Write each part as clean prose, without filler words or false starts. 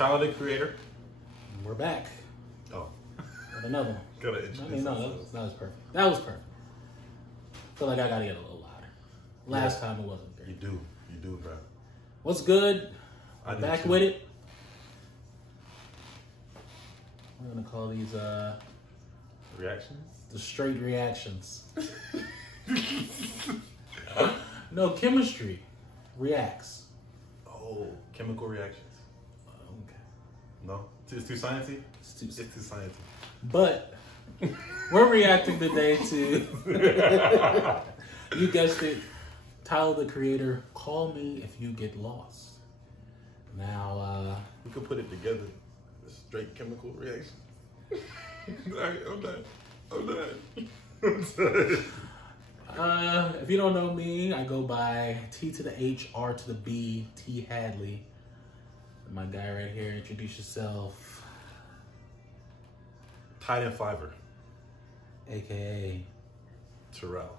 Tyler, the Creator. We're back. Oh. With another one. Gotta introduce that was perfect. That was perfect. I feel like I gotta get a little louder. Last time it wasn't great. You do, bro. What's good? I'm back with it. I'm gonna call these reactions? The straight reactions. No, chemistry reacts. Oh, chemical reactions. Okay. No? It's too sciencey? It's too sciencey. But we're reacting today to, you guessed it, Tyler, the Creator, Call Me If You Get Lost. Now, we could put it together. Straight chemical reaction. I'm done. If you don't know me, I go by T to the H, R to the B, T Hadley. My guy right here, introduce yourself. Tight and Fiverr. AKA Terrell.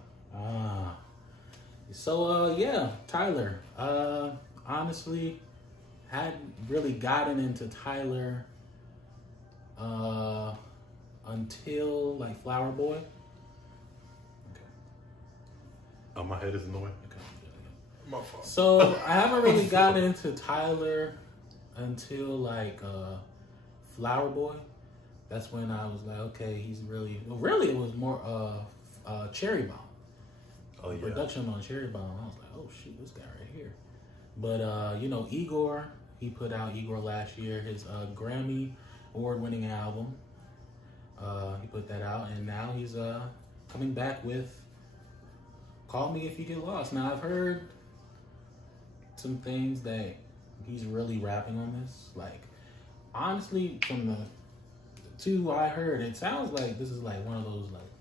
So yeah, Tyler. Honestly, hadn't really gotten into Tyler until like Flower Boy. Okay. Oh, my head is in the way. Okay. My fault. So I haven't really gotten into Tyler until like Flower Boy. That's when I was like, okay, he's really, well, really it was more Cherry Bomb. Oh yeah. Production on Cherry Bomb. I was like, oh shoot, this guy right here. But you know, Igor, he put out Igor last year, his Grammy award-winning album. He put that out, and now he's coming back with Call Me If You Get Lost. Now I've heard some things that he's really rapping on this. Like, honestly, from the two I heard, it sounds like this is like one of those like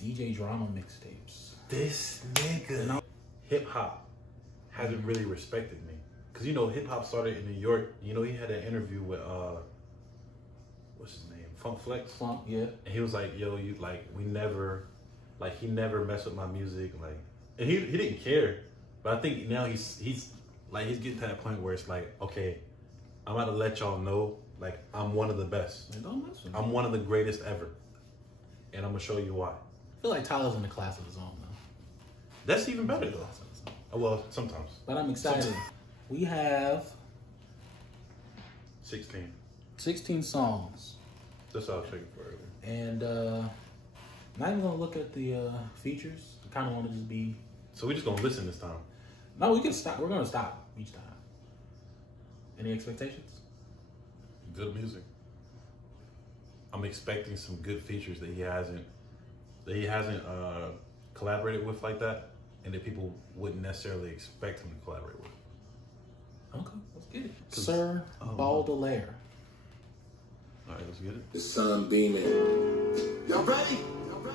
DJ drama mixtapes. This nigga. Hip hop hasn't really respected me. Cause you know, hip hop started in New York. You know, he had an interview with what's his name? Funk Flex. Funk, yeah. And he was like, yo, you like, we never, like, he never messed with my music. Like, and he didn't care. But I think now he's getting to that point where it's like, okay, I'm about to let y'all know, like, I'm one of the best. Like, don't mess with me. I'm one of the greatest ever. And I'm gonna show you why. I feel like Tyler's in a class of his own, though. That's even better, though. Well, sometimes. But I'm excited. We have 16 songs. That's what I was checking for earlier. And not even gonna look at the features. I kind of want to just be. So we're just gonna listen this time. No, we can stop. We're gonna stop each time. Any expectations? Good music. I'm expecting some good features that he hasn't collaborated with like that, and that people wouldn't necessarily expect him to collaborate with. Okay, let's get it. Sir BAULDELAIRE. All right, let's get it. The sun beaming. Y'all ready?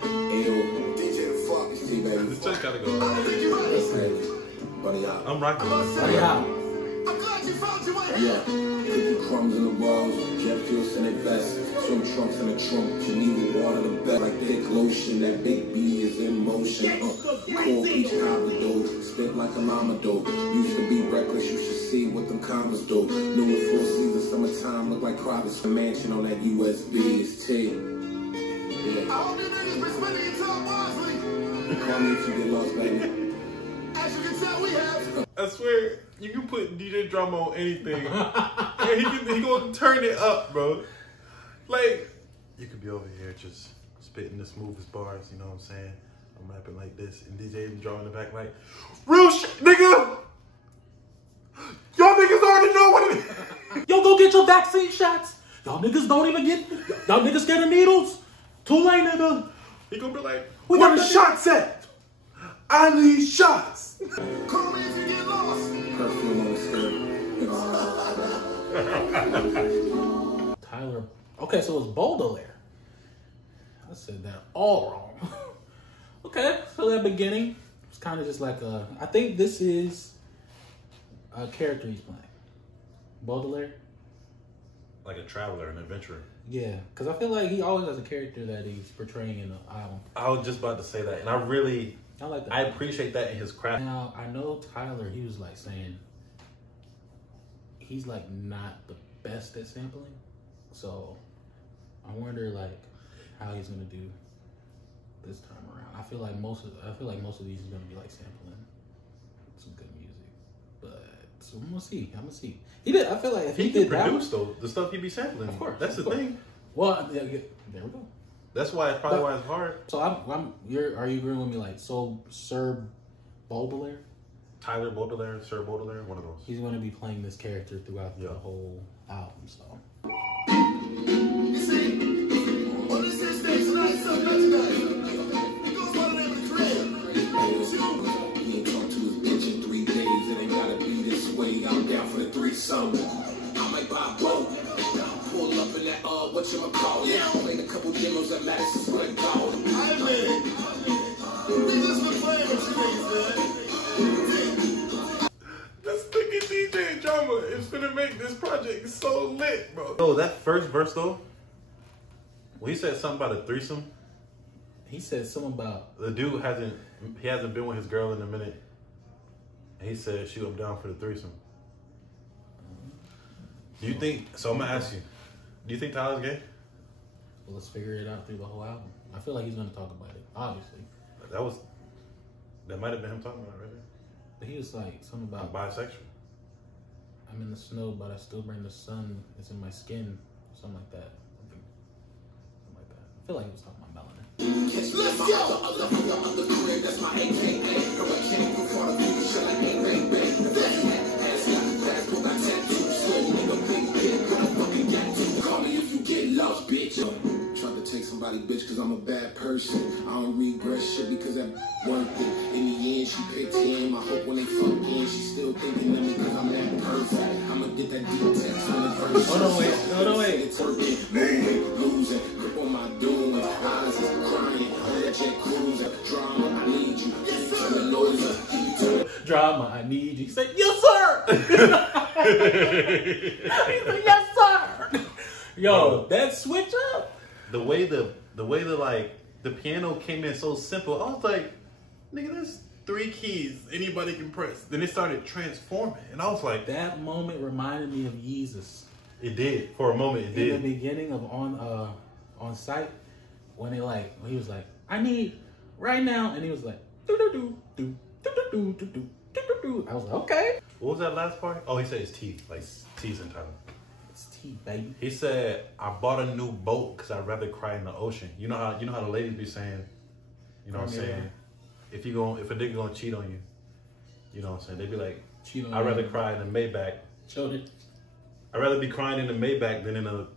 Ew, DJ the fuck. See, baby. This just gotta go. Let's ready. Buddy out. I'm rocking this. Buddy out. I'm glad you found your way. Yeah. Cookie crumbs in the walls. Jet fuels in their vest. Swim trunks in the trunk. You need water to bed like thick lotion. That big B is in motion. Cold each Amador. Spit like a llama dough. Used to be reckless. You should see what them commas do. New in full season. Summertime look like Kravis. The mansion on that USB is T. Yeah. I hope you niggas been spending your time wisely. Call me if you get lost, baby. As you can tell, we have. I swear, you can put DJ drama on anything, and he gonna turn it up, bro. Like, you could be over here just spitting the smoothest bars, you know what I'm saying? I'm rapping like this, and DJ drawing in the back like, real shit, nigga! Y'all niggas already know what it is! Yo, go get your vaccine shots! Y'all niggas don't even get, y'all niggas scared of needles? Too late, nigga. He gonna be like, We got a shot set! I need shots! Call me if you get lost. Perfume on the skirt. Tyler. Okay, so it's BAULDELAIRE. I said that all wrong. Okay, so that beginning, it's kind of just like a, I think this is a character he's playing. BAULDELAIRE? Like a traveler, an adventurer. Yeah, because I feel like he always has a character that he's portraying in the album. I was just about to say that, and I really, I like that. I appreciate that in his craft. Now, I know Tyler, he was like saying, he's like not the best at sampling. So I wonder like how he's gonna do this time around. I feel like most of these is gonna be like sampling some good music. But so I'm gonna see. He did. I feel like if he did produce though, the stuff he be sampling. Of course. That's the thing. Well, there we go. That's why it's probably why it's hard. So are you agreeing with me? Like, so Sir Baudelaire, Tyler Baudelaire, Sir Baudelaire, one of those. he's going to be playing this character throughout the whole album. So. You see, on this stage tonight, something not tonight. It goes by the name of the crib. He ain't talked to his bitch in 3 days. It ain't gotta be this way. I'm down for the threesome. I might buy a boat. Pull up in that, whatchamacallit. Played a couple demos at Madison Square Garden. I admit, we just been playing with you niggas, man. This nigga DJ Drama is gonna make this project so lit, bro. Oh, that first verse though, when he said something about a threesome, He said something about the dude hasn't been with his girl in a minute. And he said she was down for the threesome. Do you think? So I'm gonna ask you. Do you think Tyler's gay? Well, let's figure it out through the whole album. I feel like he's going to talk about it, obviously. That might have been him talking about it, right? But he was like something I'm about bisexual. I'm in the snow, but I still bring the sun. It's in my skin, something like that. Something like that. I feel like he was talking about melanin. Let's go! The crib, that's my AKA. No, I can't go far to be shit like bang, bang, bang. Ass got passport, got tattoos. Slow nigga, big kid, got a fucking tattoo. Call me if you get lost, bitch. Tried to take somebody, bitch, cause I'm a bad person. I don't regret shit because that worth it. In the end, she picked him. I hope when they fuck in, she still thinking of me cause I'm that perfect. I'ma get that deep text on the first. Hold on, wait. It's working, moving, losing, grip on my doom. Eyes is crying, on that jet cruising. Drama, I need you. Turn the noise up. Drama, I need you. He said, yes, sir! He said, yes, sir! Yo, that switch up. The way the piano came in so simple, I was like, nigga, there's 3 keys anybody can press. Then it started transforming, and I was like, That moment reminded me of Yeezus. it did for a moment. It did. In the beginning of on site, when he was like, I need right now, and he was like, do do do do do do do do do do. I was like, okay. What was that last part? Oh, he said his teeth, like T's in Thailand. It's tea, baby. He said, I bought a new boat because I'd rather cry in the ocean. You know how the ladies be saying, you know what I'm saying? If a nigga gonna cheat on you, you know what I'm saying? They be like, I'd rather cry in the Maybach. Children. I'd rather be crying in the Maybach than in a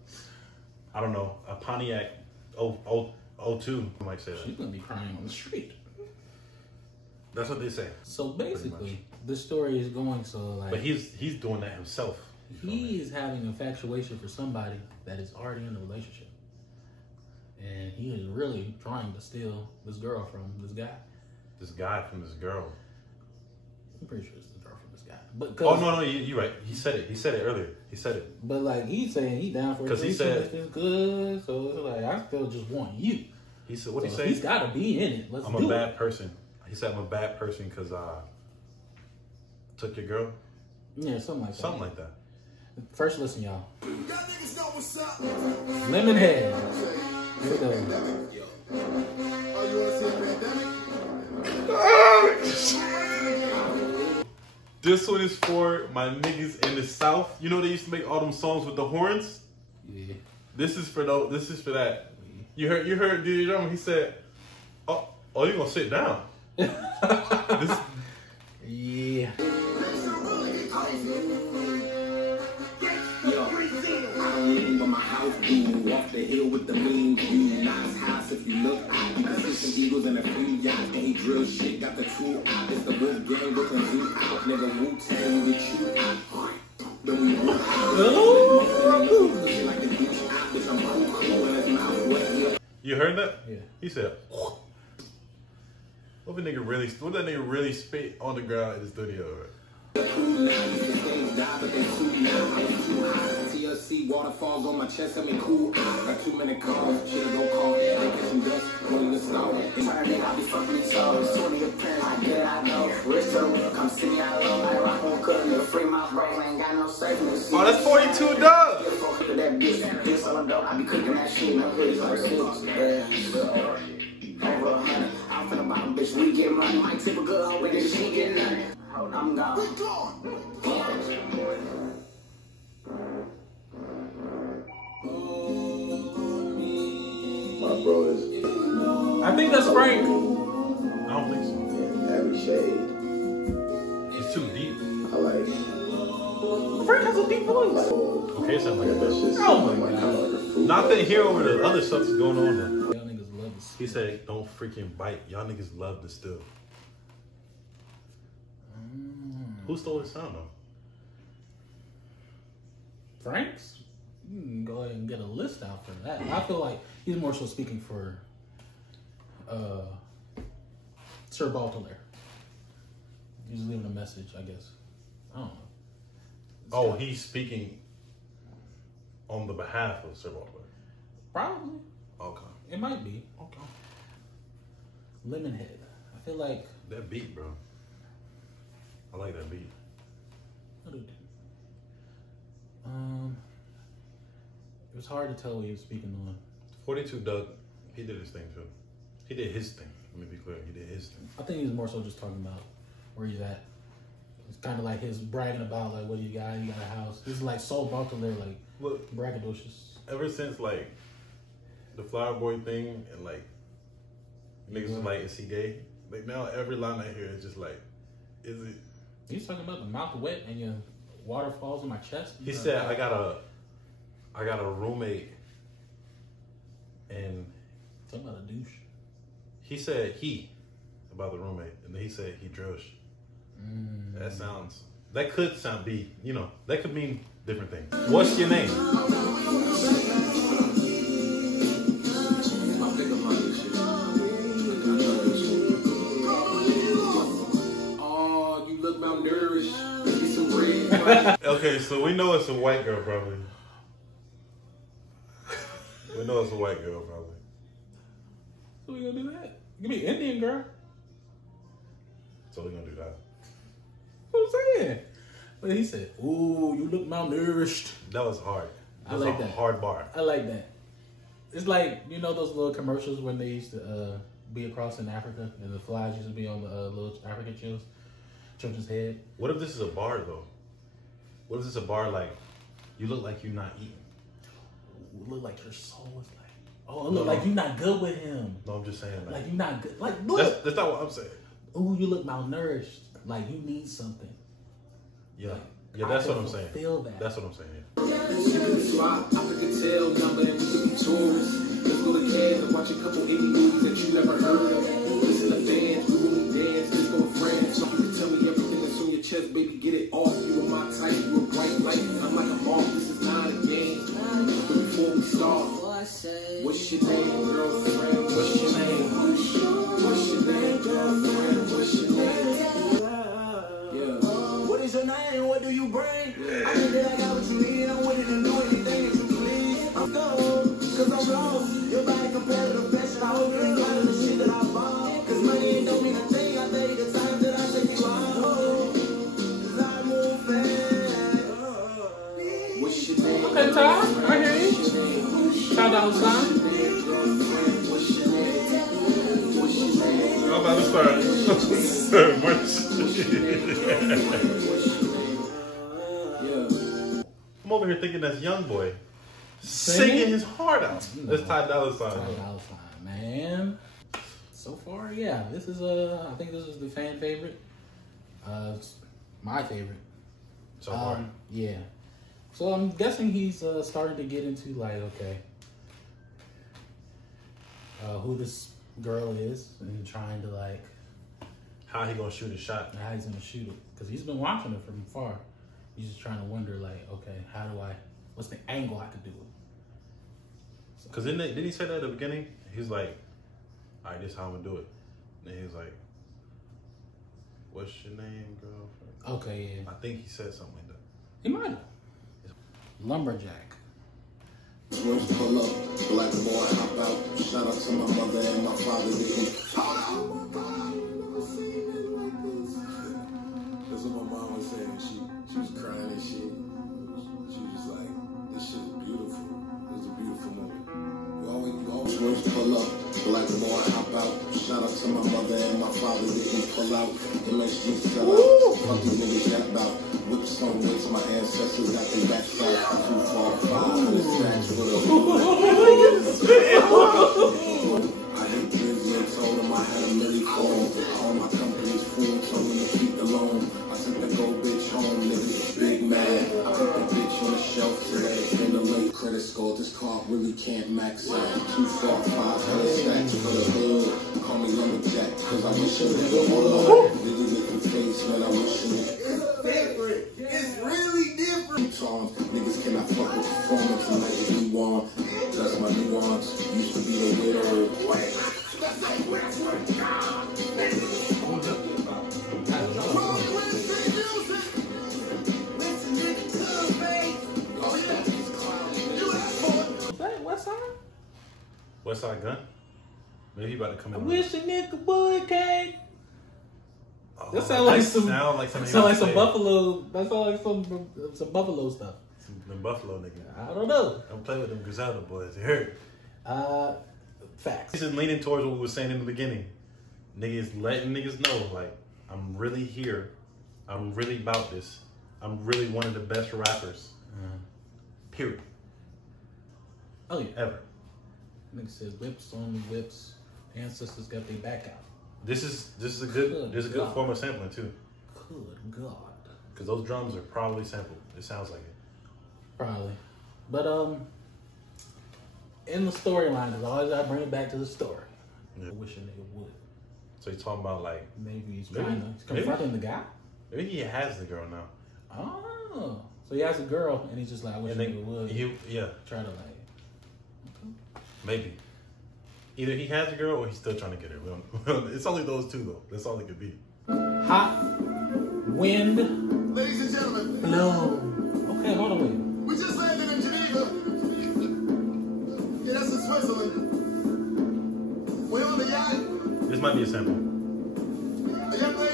Pontiac 02. I might say that. She's gonna be crying on the street. That's what they say. So basically, the story is going like. But he's doing that himself. He is having infatuation for somebody that is already in a relationship. And he is really trying to steal this girl from this guy. This guy from this girl. I'm pretty sure it's the girl from this guy. But oh, no, you're right. He said it. He said it earlier. He said it. But like, he's saying he down for it. Because he said it's good. So it's like, I still just want you. He said, what so he say? He's got to be in it. I'm a bad person. He said, I'm a bad person because I took your girl. Yeah, something like that. Something like that. First listen, y'all. Y'all niggas know what's up. Lemonhead. Here we go. Oh, you wanna see a pandemic? This one is for my niggas in the South. You know they used to make all them songs with the horns? Yeah. This is for that. You heard DJ Drama, he said, oh, you gonna sit down. Yeah. My house view, off the hill with the mean view. Nice house if you look out. I see some eagles and a few yachts. And he drill shit, got the tool out. It's the wolf gang with the zoo out. Nigga Wu-Tang with you out. Then we walk out. You heard that? Yeah. He said, what that nigga really spit on the ground in the studio, right? TLC waterfalls on my chest, I mean cool. Got 2 minute calls, shit go call. I get some dust, pulling the star. Turning, I be fucking these songs. 20 appearance, I get, I know. Rich so, come see me, I love. I rock on cut, you free my bros, ain't got no Oh, that's 42 Doug. I be cooking that shit, my hoodie's like six. Over 100. I'm from the bottom, bitch. We get money. Might tip a good hoe, but she ain't getting nothing. I'm gone. My bro is. I think that's Frank. I don't think so. In every shade. It's too deep. I like. Frank has a deep voice. Okay, it sounds like that shit. Oh my god. Nothing here over the other stuff that's going on though. Y'all niggas love to steal. He said, don't freaking bite. Y'all niggas love to steal. Who stole his sound though? Frank's? You can go ahead and get a list out for that. I feel like he's more so speaking for Sir BAULDELAIRE. He's leaving a message, I guess. I don't know. Oh, he's speaking on the behalf of Sir BAULDELAIRE. Probably. Okay. It might be. Okay. Lemonhead. I feel like... That beat, bro. I like that beat. What did it do? It was hard to tell what he was speaking on. 42 Doug, he did his thing too. He did his thing. Let me be clear. He did his thing. I think he was more so just talking about where he's at. It's kind of like his bragging about like what you got a house. This is like so BAULDELAIRE, like Look, braggadocious. ever since like the Flower Boy thing and like niggas was like, is he gay? Like now every line I hear is just like, is it? He's talking about the mouth wet and your water falls in my chest. He said, I got a roommate and talking about a douche. he said about the roommate and then he said he drush. That could sound that could mean different things. What's your name? Oh, you look malnourished. Maybe some bread. Okay, so we know it's a white girl probably. We know it's a white girl probably. So we gonna do that? Give me Indian girl. So we're gonna do that. What I'm saying. But he said, "Ooh, you look malnourished." That was hard. I like that. Hard bar. I like that. It's like, you know those little commercials when they used to be across in Africa and the flies used to be on the little African children's head. What if this is a bar though? What if this is a bar like, you look like you're not eating? Look like your soul is like, oh, look like you're not good with him. No, I'm just saying like you're not good. Like look. That's not what I'm saying. Ooh, you look malnourished. Like you need something. Yeah. Like, Yeah, that's what I'm saying. Feel that. That's what I'm saying. Swap, I could tell number and we could be tourists. Let's go to cabs and watch a couple indie movies that you never heard of. Listen to bands, we really dance, let's go friends. So you can tell me everything that's on your chest, baby, get it off. You are my type, you a bright light. I'm like a moth, this is not a game. But before we start, what's your name, girlfriend? What's your name? What's your name, girlfriend? What's your name? Yeah. What is your name? What do you bring? I think that I got what you need. I'm willing to do anything that you please. I'm gone, cause I'm lost. Your body competitive fashion. I hope you ain't proud of the shit that I bought. Cause money ain't don't mean a thing. I tell you the time that I take you out. Cause I move fast. What's your name? Okay, Tom, I hear you. Shout out to Tom. I'm about to I'm over here thinking that's Young Boy singing his heart out. That's Ty Dolla $ign. Ty Dolla $ign, man. So far, yeah. This is I think this is the fan favorite. It's my favorite. So far. Yeah. So I'm guessing he's starting to get into like, okay, who this girl is and trying to like how he gonna shoot a shot? How he's gonna shoot it? Because he's been watching it from far. He's just trying to wonder like, okay, what's the angle I could do it? Because did he say that at the beginning? He's like, all right, this is how I'm gonna do it. And he was like, what's your name, girlfriend? Okay, yeah. I think he said something like that. He might have. Lumberjack. Switch pull up, black boy hop out. Shout out to my mother and my father. That's what my mom was saying. She was crying and shit. So my mother and my father didn't pull out. MSG sell out. Fuck these niggas got about. Whips on whips, my ancestors got their backs out. 2, 4, 500 stacks for the I hate Drizzy and told him I had a milli phone. All my company's full, told me to keep the loan. I took the gold bitch home, niggas big mad. I put the bitch on the shelf today. In the late credit score, this car really can't max out. 2, 4, 500 stacks for the hood. Call me Lumberjack, cause I wish a nigga would. Nigga make me face, man, I wish a nigga. It's different. It's really different. Niggas cannot fuck with performance and like you want. That's my nuance. Used to be the widow. West Side Gun? Maybe he about to come in. I wish a nigga would came. Oh, That sound like some. Sound like some Buffalo. That sound like some Buffalo stuff. Some Buffalo nigga. I don't know. Don't play with them Griselda boys. You heard? Facts. This is leaning towards what we were saying in the beginning. Niggas letting niggas know, like, I'm really here. I'm really about this. I'm really one of the best rappers. Period. Oh yeah. Ever. Nigga says whips on whips. Ancestors got their back out. This is a good form of sampling too. Good God. Because those drums are probably sampled. It sounds like it. Probably. But in the storyline, as always I bring it back to the story. Yeah. I wish a nigga would. So you're talking about like Maybe he's confronting the guy. Maybe he has the girl now. Oh. So he has a girl and he's just like, I wish a nigga would. Try to like. Maybe. Either he has a girl or he's still trying to get her. It's only those two though. That's all it could be. Hot wind. Ladies and gentlemen. Blow. Okay, hold on, wait. We just landed in Geneva. Yeah, that's in Switzerland. We're on the yacht. This might be a sample.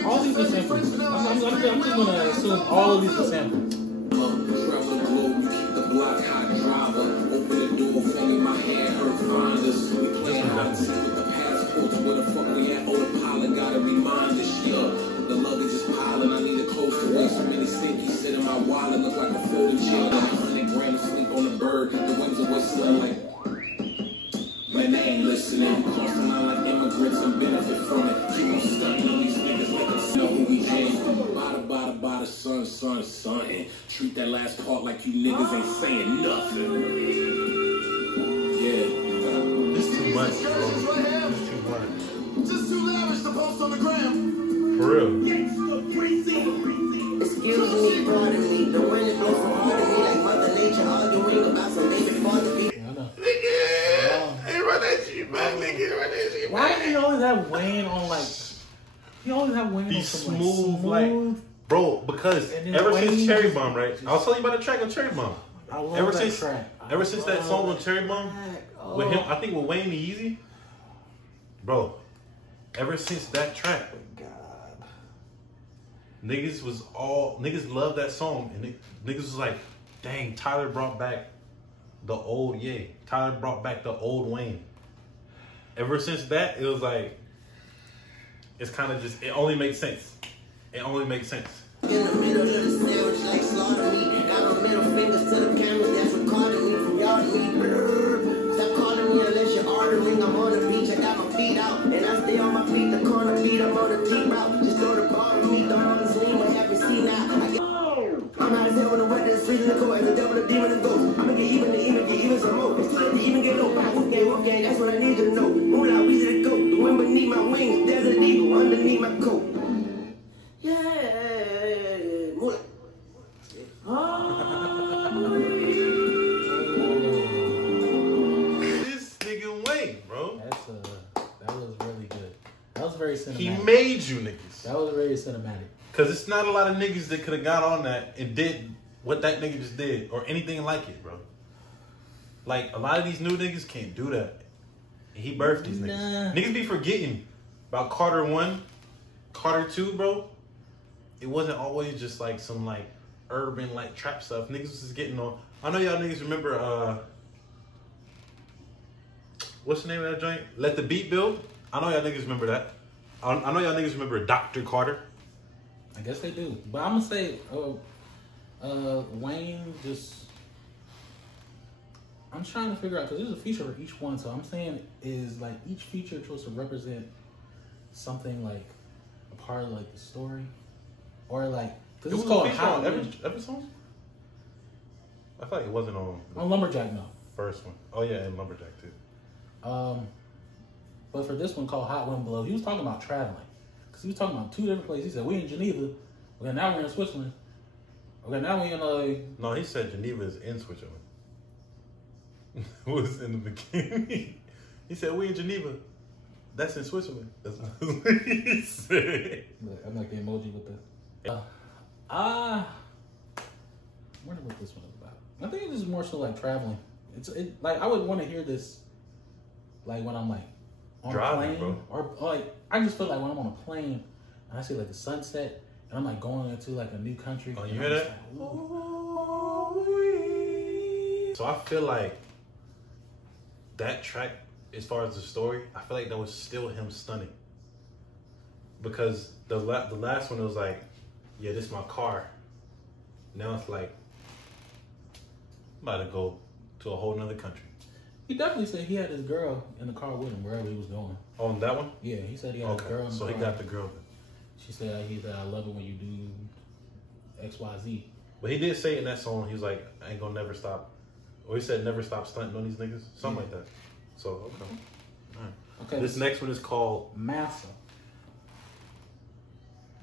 All these are samples. I'm just gonna assume all of these are samples. Travel the globe, you keep the block hot driver. Open the door for me, my hand hurt finders. We play hot with the passports. Where the fuck we at? Oh, the pilot gotta remind us. Yeah, the luggage is piling. I need a close to waste. So many stinky sit in my wallet. Look like a folding chair. 100 grams sleep on the bird. The winds are whistling like. Man, they ain't listening. Crossing out like immigrants and benefit from it. Keep on stuck on these niggas like us. Know who we jam. Bada, son. And treat that last part like you niggas ain't saying nothing. Yeah. This too much, bro. This too much. Just too lavish to post on the gram. For real. Excuse me, pardon me. The wind is blowing so hard at me like Mother Nature arguing about some baby father. Why do you always have Wayne on like? You always have Wayne on some smooth, like bro. Because ever since Cherry Bomb, right? I was telling you about the track on Cherry Bomb. I love Ever that since track. Ever since that song on Cherry Bomb with him, I think with Wayne the Easy, bro. Ever since that track, niggas loved that song, and niggas was like, dang, Tyler brought back the old Ye. Tyler brought back the old Wayne. Ever since that, it was like, it's kind of just, it only makes sense. It only makes sense. In the middle of the sandwich like slaughter meat. Got my middle fingers to the camera that's recording me from y'all to me. Stop calling me unless you're ordering. I'm on the beach, I got my feet out. And I stay on my feet, the corner beat, I'm on the deep route. Just throw the ball to me, throw on the scene, but happy see now. I'm not as hell when the weather is freezing the cold. As the devil, the demon, and ghost. I'ma get even some more. It's too late to even get no back. Wolf gang, that's what I need to know. Moolah, easy to go. The wind beneath my wings, desert eagle underneath my coat. Yeah, Moolah. This nigga Wayne, bro. That was really good. That was very cinematic. He made you niggas. That was very cinematic. Cause it's not a lot of niggas that could have got on that and did what that nigga just did or anything like it, bro. Like a lot of these new niggas can't do that. And he birthed these niggas. Niggas be forgetting about Carter 1, Carter 2, bro. It wasn't always just like some like urban like trap stuff. Niggas was just getting on. I know y'all niggas remember what's the name of that joint? Let the Beat Build. I know y'all niggas remember that. I know y'all niggas remember Dr. Carter. I guess they do, but I'm gonna say, Wayne just. I'm trying to figure out because there's a feature for each one, so I'm saying is like each feature supposed to represent something like a part of like the story, or like because it's called How every song. I feel like it wasn't on Lumberjack. No, first one. Oh yeah, and Lumberjack too. But for this one called Hot Wind Blow, he was talking about traveling because he was talking about 2 different places. He said we in Geneva, okay, now we're in Switzerland, okay, now we in No, he said Geneva is in Switzerland. Was in the beginning. He said we in Geneva. That's in Switzerland. That's what he said. I'm like the emoji with the. I wonder what this one is about. I think it's just more so like traveling. It like I would want to hear this, like when I'm like on driving, a plane, or like I just feel like when I'm on a plane and I see like the sunset and I'm like going into like a new country. Oh, you hear that? Like, so I feel like that track, as far as the story, I feel like that was still him stunning. Because the last one, it was like, yeah, this is my car. Now it's like, I'm about to go to a whole nother country. He definitely said he had his girl in the car with him wherever he was going. On that one? Yeah, he said he had his girl in the so car. he got the girl then. She said, I love it when you do X, Y, Z. But he did say in that song, he was like, I ain't gonna never stop. Or he said, never stop stunting on these niggas. Something like that. So, okay. All right. Okay. This next one is called Massa.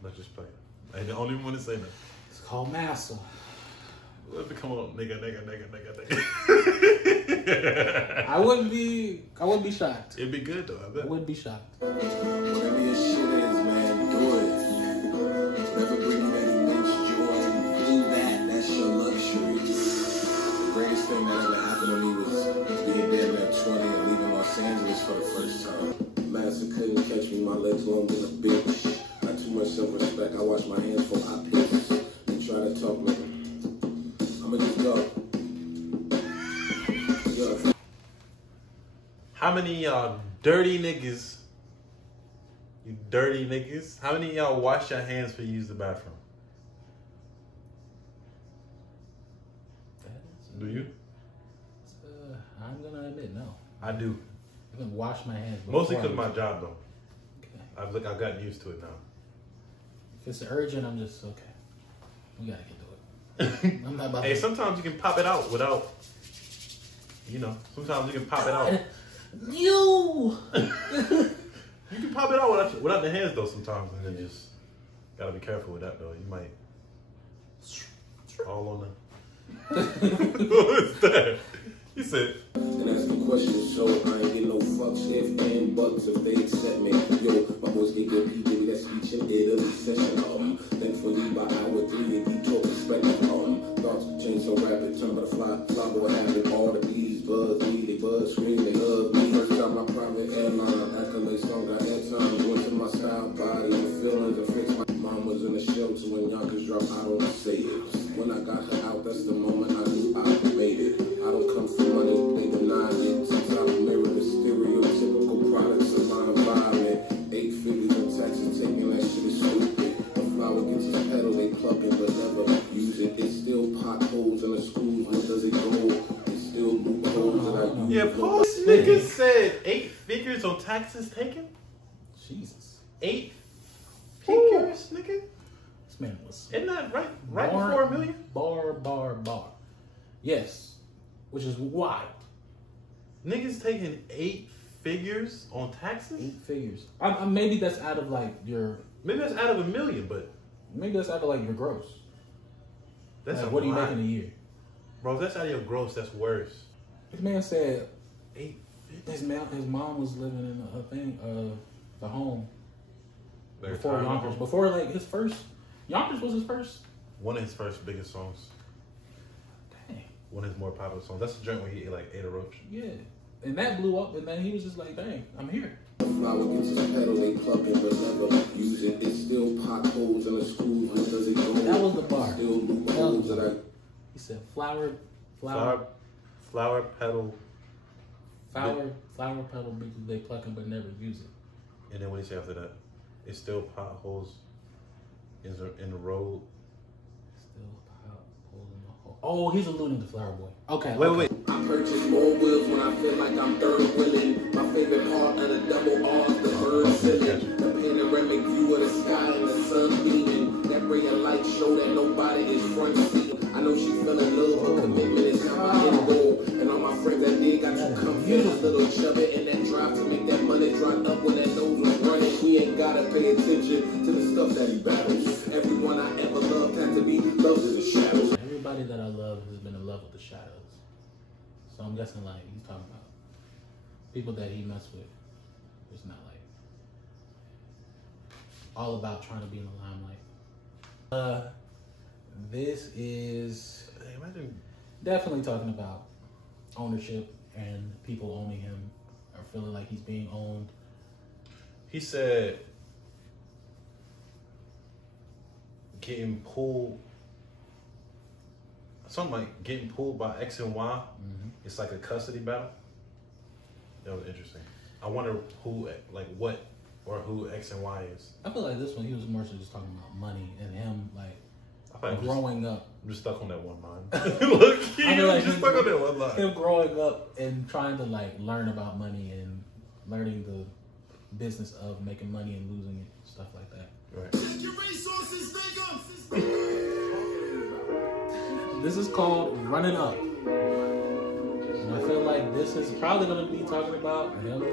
Let's just play it. I ain't the only one to say that. It's called Massa. Let me come on, nigga. I wouldn't be shocked. It'd be good though, I bet. I wouldn't be shocked. Whatever your shit is, man, do it. Whatever brings any men's joy, do that. That's your luxury. The greatest thing that ever happened to me was being there at 20 and leaving Los Angeles for the first time. Massa couldn't catch me, my legs long than a bitch. Not too much self-respect, I wash my hands before I piss. And try to talk, nigga. I'ma just go. Yo. How many of y'all dirty niggas, you dirty niggas, how many of y'all wash your hands before you use the bathroom? Do you? I'm gonna admit no. I do. I'm gonna wash my hands before. Mostly because of my job though. Okay. I've gotten used to it now. If it's urgent, I'm just okay. We gotta get to it. I'm not about Hey, to... sometimes you can pop it out without, sometimes you can pop it out. You can pop it out without the hands though sometimes, and then just gotta be careful with that though. You might all on the. What is that? He said. And that's the question, so I ain't get no fucks, if and buts if they accept me. Yo, my boys get good people, we got speech in Italy session. Thankfully by hour 3 and detour perspective. Thoughts change so rapid, turn butterfly, fly boy having all the bees, buzz, me, they buzz, scream, they hug me. First time my private airline, accolade song, got airtime, went to my style, body, and feelings, and fix my mom was in the shelter when Yonkers dropped, I don't say it. When I got her out, that's the moment I knew I made it. I don't come for money, they denied it. Since I mirror the stereotypical products of my environment. 8 figures in taxes, taking that shit is stupid. A flower gets its petal, they pluck it, but never use it. It's still potholes in the schools, where does it go? It's still loopholes that I use. Yeah, post nigga said 8 figures on taxes taken? Jesus. 8 figures, nigga? This man was... Isn't that right before $1 million? Bar. Yes. Which is wild. Niggas taking 8 figures on taxes? 8 figures. Maybe that's out of like your... Maybe that's out of $1 million, but... Maybe that's out of like your gross. That's like, what are you making a year? Bro, if that's out of your gross, that's worse. This man said 8 his mom was living in a thing, the home Their before time Yonkers. home. Before like his first... Yonkers was his first? One of his first biggest songs. Dang. One of his more popular songs. That's the joint where he like ate a roach. Yeah. And that blew up, and then he was just like, dang, I'm here. The flower gets its petal, they pluck it, but never use it. It's still potholes in the schools, where does it go? That was the bar. Still loopholes that I... He said flower Flower petal. petal, bitches, they plucking but never use it. And then what do you say after that? It's still potholes in the road. Still potholes in the hole. Oh, he's alluding to Flower Boy. Okay. Wait. I purchase more wheels when I feel like I'm third wheeling. My favorite part of the double R, the bird ceiling. The panoramic view of the sky and the sun beaming. That ray of light show that nobody is front seat. I know she fell in love, her commitment is how I end goal. And all my friends that did got too comfy, a little chubby, and that drive to make that money drop up when that nose was running. He ain't gotta pay attention to the stuff that he battles. Everyone I ever loved had to be loved in the shadows. Everybody that I love has been in love with the shadows. So I'm guessing like he's talking about people that he messed with. It's not like all about trying to be in the limelight. This is definitely talking about ownership and people owning him or feeling like he's being owned. He said getting pulled, something like getting pulled by X and Y. It's like a custody battle. That was interesting. I wonder who, like what, or who X and Y is. I feel like this one, he was more so just talking about money and him like growing up. I'm just stuck on that one line. Look, he like just stuck on that one line. Him growing up and trying to like learn about money and learning the business of making money and losing it, stuff like that. Right. Your resources, This is called Running Up. And I feel like this is probably going to be talking about him.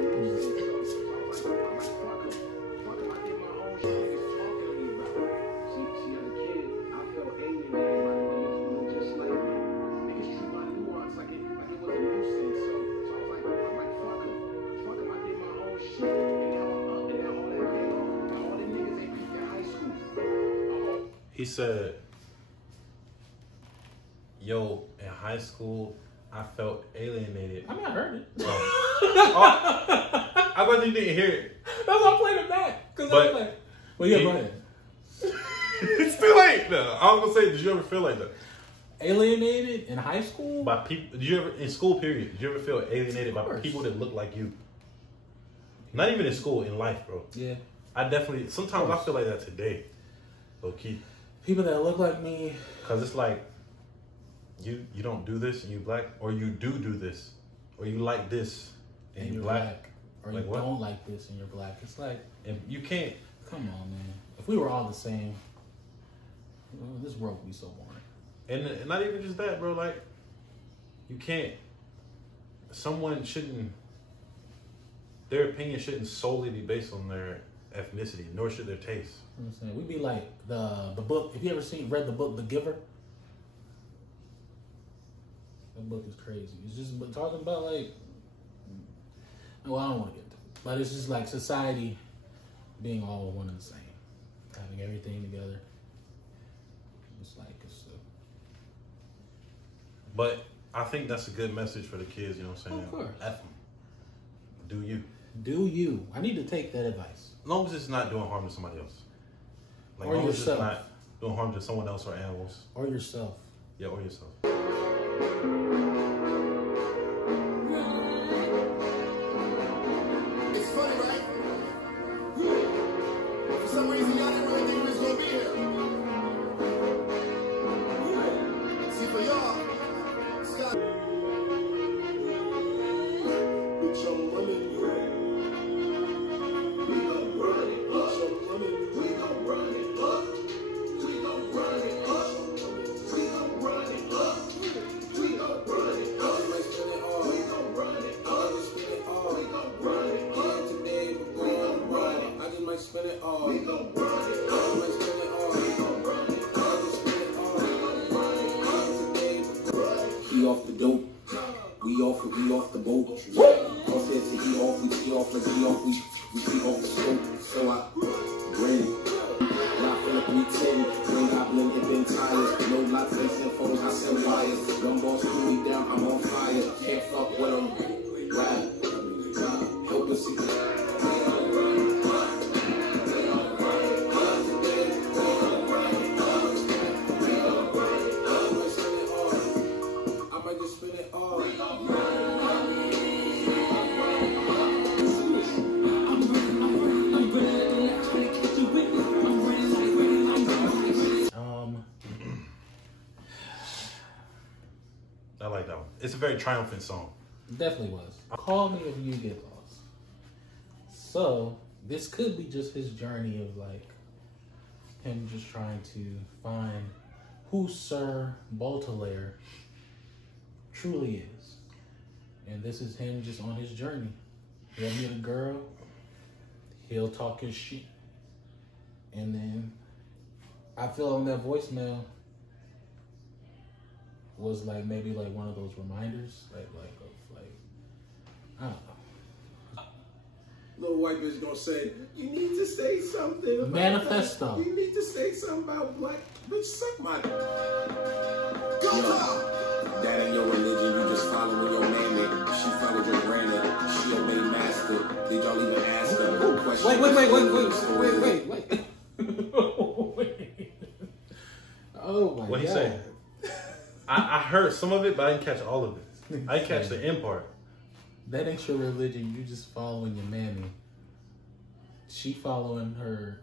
He said, yo, in high school, I felt alienated. I mean, I heard it. I thought you didn't hear it. That's why I played it back. Because I was like, well, yeah, go ahead. It's too late. No, I was going to say, did you ever feel like that? Alienated in high school? By people, did you ever, in school period, did you ever feel alienated by people that look like you? Not even in school, in life, bro. Yeah. I definitely, sometimes I feel like that today. Low key. People that look like me. Because it's like, you don't do this and you black, or you do this, or you like this and you're black. Or like you what? Don't like this and you're black. It's like, and you can't. Come on, man. If we were all the same, this world would be so boring. And not even just that, bro. Like, you can't. Someone shouldn't. Their opinion shouldn't solely be based on their ethnicity, nor should their taste. I'm saying we'd be like the book. If you ever read the book The Giver, that book is crazy. It's just talking about like, well, I don't want to get into it, but it's just like society being all one and the same, having everything together. It's like But I think that's a good message for the kids. You know what I'm saying? Of course. F them. Do you? Do you? I need to take that advice. As long as it's not doing harm to somebody else. Like, or as long yourself. as it's not doing harm to someone else or animals. Or yourself. Yeah, or yourself. It's funny, right? For some reason, y'all didn't really think we was gonna be here. See, for y'all, Scott. Bitch, I'm running. We gon' run it up. We gon' run it up. We gon' run it up. We gon' run it up. We gon' run it's a very triumphant song. It definitely was. Call me if you get lost. So this could be just his journey of like him just trying to find who Sir BAULDELAIRE truly is. And this is him just on his journey. He'll meet a girl, he'll talk his shit. And then I feel on that voicemail was like maybe like one of those reminders, like I don't know. Little white bitch gonna say, you need to say something about Manifesto. Black. You need to say something about black. Bitch, suck my Go! That ain't your religion, you just following your mammy. She followed your granddad, she obeyed master. Did y'all even ask her? Wait. Oh my God. What'd he say? I heard some of it, but I didn't catch all of it. I didn't catch the end part. That ain't your religion. You just following your mammy. She following her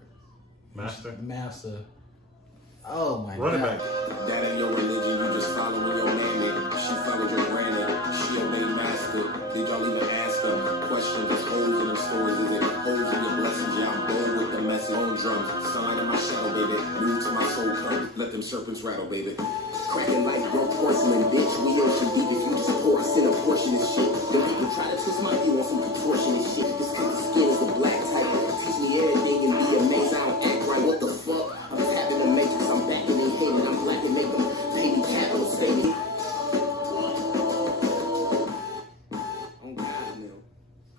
Master. Massa. Oh my Run it God. back. That ain't your religion, you just following your mammy. She followed your granddad, she obeyed master. Did y'all even ask her? Question, there's holes in them stories, is it holes in your blessings? Yeah, I'm bold with the message. On drums, sign in my shadow, baby. Move to my soul come, let them serpents rattle, baby. Cracking like broke porcelain, bitch. We ocean deep if you just pour. I send a portion of shit. The people try to twist my view on some contortion and shit. This kind of skin is the black type. Teach me everything and be amazed. I don't act right. What the fuck? I'm tapping the matrix. I'm back in their head and I'm black and make them pay me capital statement. On God, now.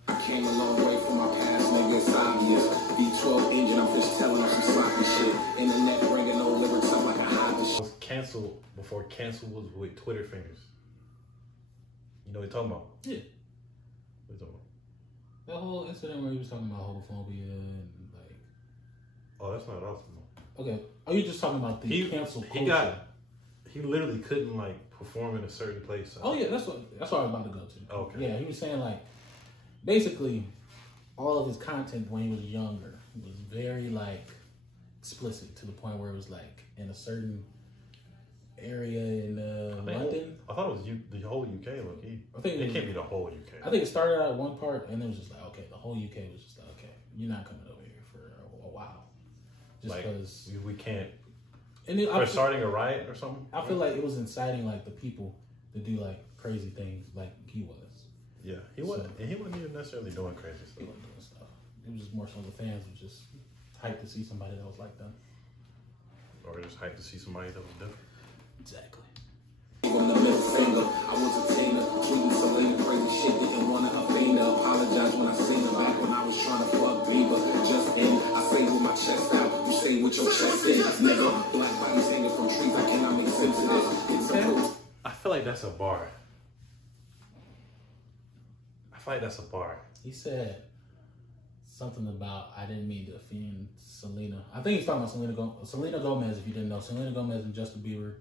I came a long way from my past, nigga. It's obvious. V12 engine, I'm just telling them some sloppy shit. Internet bringing no lyrics up like I hide the shit. Cancel before cancel was with Twitter fingers. You know what you're talking about? Yeah. What you talking about? That whole incident where he was talking about homophobia and like. Oh, that's not awesome. Okay. Are you just talking about the cancel culture? He literally couldn't like perform in a certain place. So. Oh yeah, that's what I was about to go to. Okay. Yeah, he was saying like basically all of his content when he was younger was very like explicit to the point where it was like in a certain area in London. I thought it was the whole UK. Look, I think it can't be the whole UK. I think it started out one part and it was just like, okay, the whole UK was just like, okay, you're not coming over here for a while, just because like, we can't. And then, for starting a riot or something. I feel like it was inciting like the people to do like crazy things, like he was. Yeah, he wasn't, and he wasn't even necessarily doing crazy stuff. He wasn't doing stuff. It was just more so the fans were just hyped to see somebody that was like them, or just hyped to see somebody that was different. Exactly. On the middle finger, I was a tainer, treating Selena crazy shit, didn't want to offend her. Apologize when I seen her back when I was trying to fuck Bieber. Just in, I say with my chest out, you say with your chest in, nigga. Black bodies hanging from trees, I cannot make sense of this. It's a I feel like that's a bar. He said something about, I didn't mean to offend Selena. I think he's talking about Selena Gomez, if you didn't know. Selena Gomez and Justin Bieber.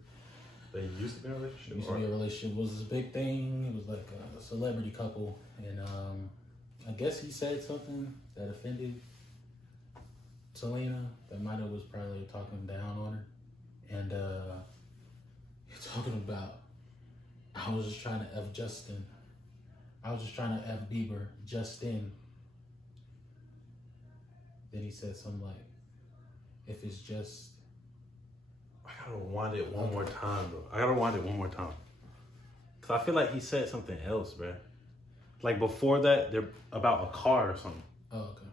They used to be in a relationship? Used to be a relationship. It was this big thing. It was like a celebrity couple. And I guess he said something that offended Selena. That might have was probably talking down on her. And he's talking about, I was just trying to F Justin. I was just trying to F Bieber, Justin. Then he said something like, if it's just... I gotta want it one more time, bro. I gotta want it one more time. Cause I feel like he said something else, bro. Like before that, they're about a car or something. Oh, okay.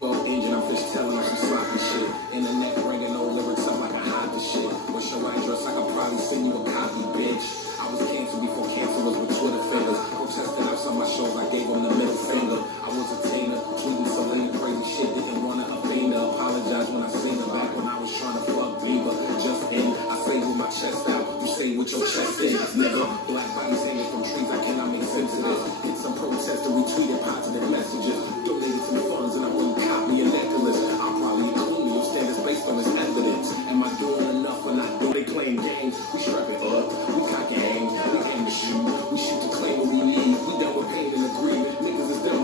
well, engine, I'm just telling you some sloppy shit. Internet bringing no lyrics up like I hide the shit. What's your address? I could probably send you a copy, bitch. I was canceled before cancer was with Twitter fingers. Protesting outside my shows, I gave him the middle finger. I was a tainer, tweeting Selena crazy shit, didn't want to offend her. Apologize when I seen her back when I was trying to fuck Bieber. Just in, I say with my chest out, you say with your chest in, nigga. Black bodies hanging from trees, I cannot make sense of this. Hit some protest and retweeted positive messages. Donated some funds and I wouldn't copy a necklace. I'll probably include your standards based on this evidence. Am I doing enough or not? Do they playing games? We strap it up, we cock aim, we aim to shoot. We shoot to claim what we need. We done with pain and agreement. Niggas is done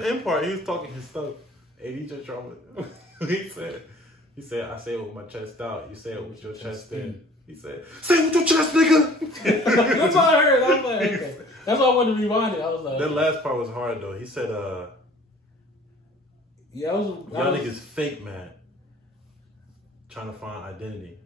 that end part, he was talking his stuff. And he just dropped it. He said, I say it with my chest out. You say it with your chest in. He said, say it with your chest, nigga. That's all I heard. I was like, okay. That's why I wanted to rewind it. I was like, that last part was hard though. He said, yeah, y'all niggas fake, man. Trying to find identity.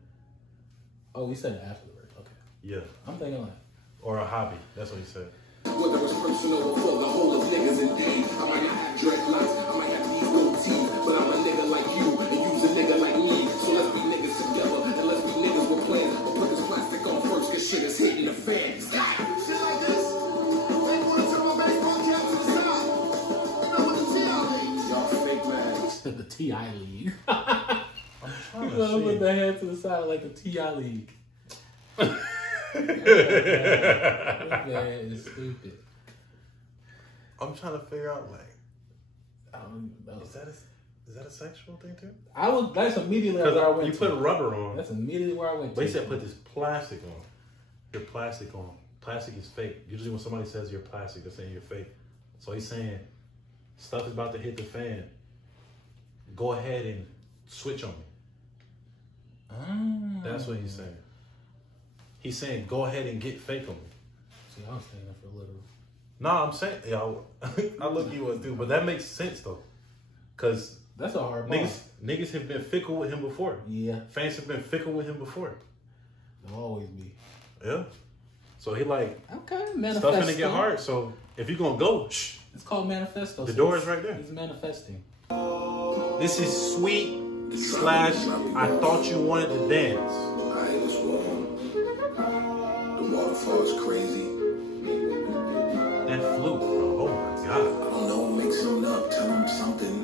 Oh, he said it afterwards. Okay. Yeah. I'm thinking like. Or a hobby. That's what he said. Whether it's personal or for the whole of niggas indeed. I might not have dreadlocks, I might have these little teeth, but I'm a nigga like you, and you's a nigga like me. So let's be niggas together, and let's be niggas with plans. But put this plastic on first, cause shit is hitting the fan. Shit like this. They wanna turn my baseball cap to the side. You know what the T.I. League? Y'all fake man. The T.I. League. I'm trying to see. Put the hand to the side like the T.I. League. This man is stupid. I'm trying to figure out, like, I don't know. is that a sexual thing too? That's immediately where I went. You put rubber on. That's immediately where I went. But he said put this plastic on. Your plastic on. Plastic is fake. Usually when somebody says you're plastic, they're saying you're fake. So he's saying stuff is about to hit the fan. Go ahead and switch on me. That's what he's saying. He's saying go ahead and get fake on me. See, I was saying that for a little. No, I'm saying, yo, I look you was dude, but that makes sense though. Cause that's a hard ball. Niggas have been fickle with him before. Yeah. Fans have been fickle with him before. They'll always be. Yeah. So he like, okay, manifesto. stuff finna get hard. So if you're gonna go, shh. It's called manifesto. The door is right there. He's manifesting. This is sweet / I thought you wanted to dance. Alright, it's warm. The waterfall is crazy. That flute, bro. Oh my god. I don't know, make something up, tell him something.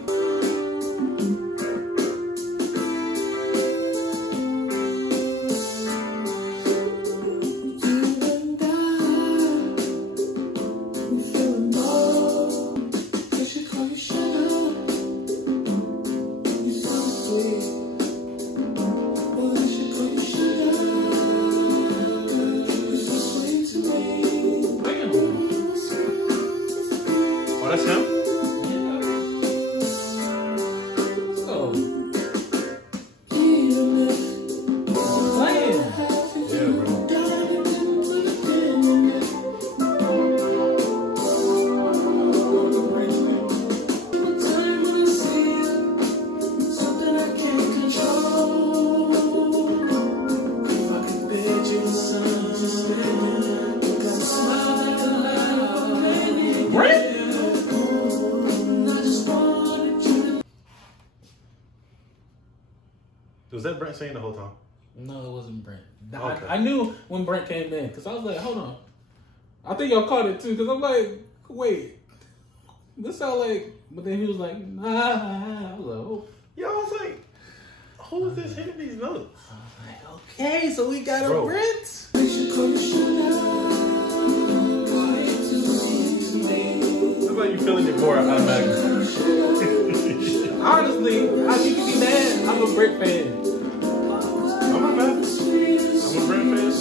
That's him? Was that Brent saying the whole time? No, it wasn't Brent. Okay. I knew when Brent came in because I was like, hold on. I think y'all caught it too because I'm like, wait, this sound like. But then he was like, nah. I was like, oh. Yo, I was like, who is this hitting these notes? I was like, okay, so we got a Brent. How about you feeling it more automatically? Honestly, how you can be mad? I'm a Brent fan. I'm not mad. I'm a Brent fan.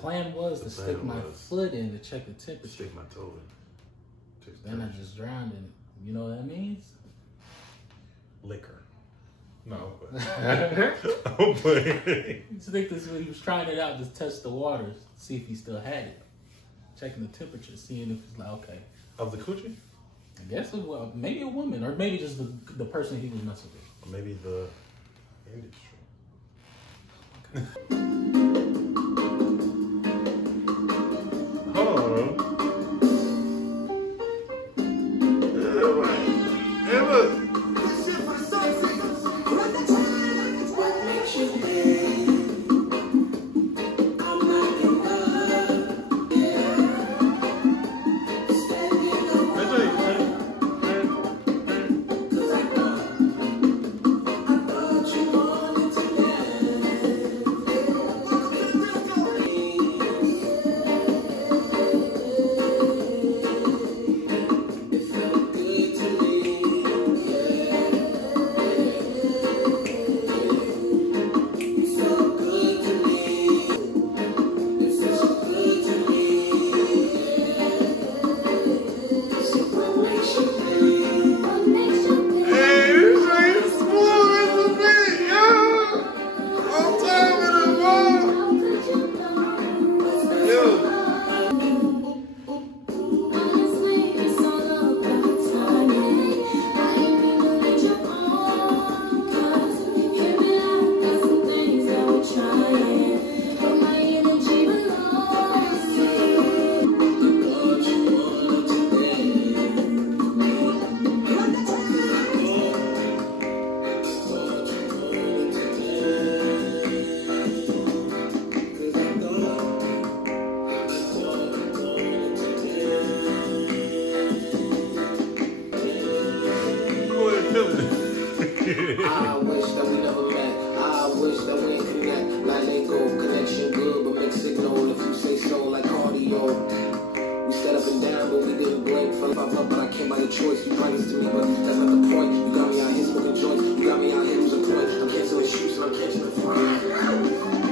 Plan was to stick my foot in to check the temperature. Stick my toe in. Then I just drowned in it. You know what that means? Liquor. No, but I'm playing. I think this he was trying it out to test the waters, see if he still had it. Checking the temperature, seeing if it's like okay. Of the coochie? I guess it was maybe a woman, or maybe just the person he was messing with. Or maybe the industry. Hold on, bro. Hey, look. I wish that we never met. I wish that we ain't connect. Like they go, connection good, but make signal if you say so, like cardio. We set up and down, but we didn't blink. Fell up, but I came by your choice. You bring this to me, but that's not the point. You got me out here smoking joints. You got me out here losing points. I'm canceling shoots and I'm catching the fire.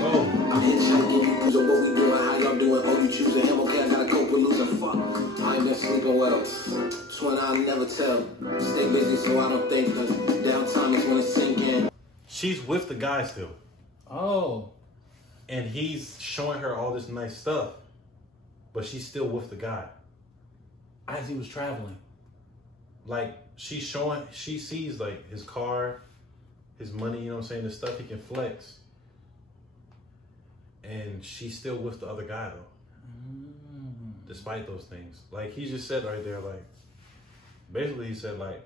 Oh, I'm hitchhiking. So what we doing? How y'all doing? Oh, you choosing him? Okay, I gotta cope with losing. Fuck, I ain't been sleeping well. It's when I'll never tell. Stay busy so I don't think. Cause downtime is when it's sinking. She's with the guy still. Oh. And he's showing her all this nice stuff. But she's still with the guy. As he was traveling. Like, she sees like his car, his money, you know what I'm saying, the stuff he can flex. And she's still with the other guy though. Despite those things. Like, he just said right there, like, basically he said like,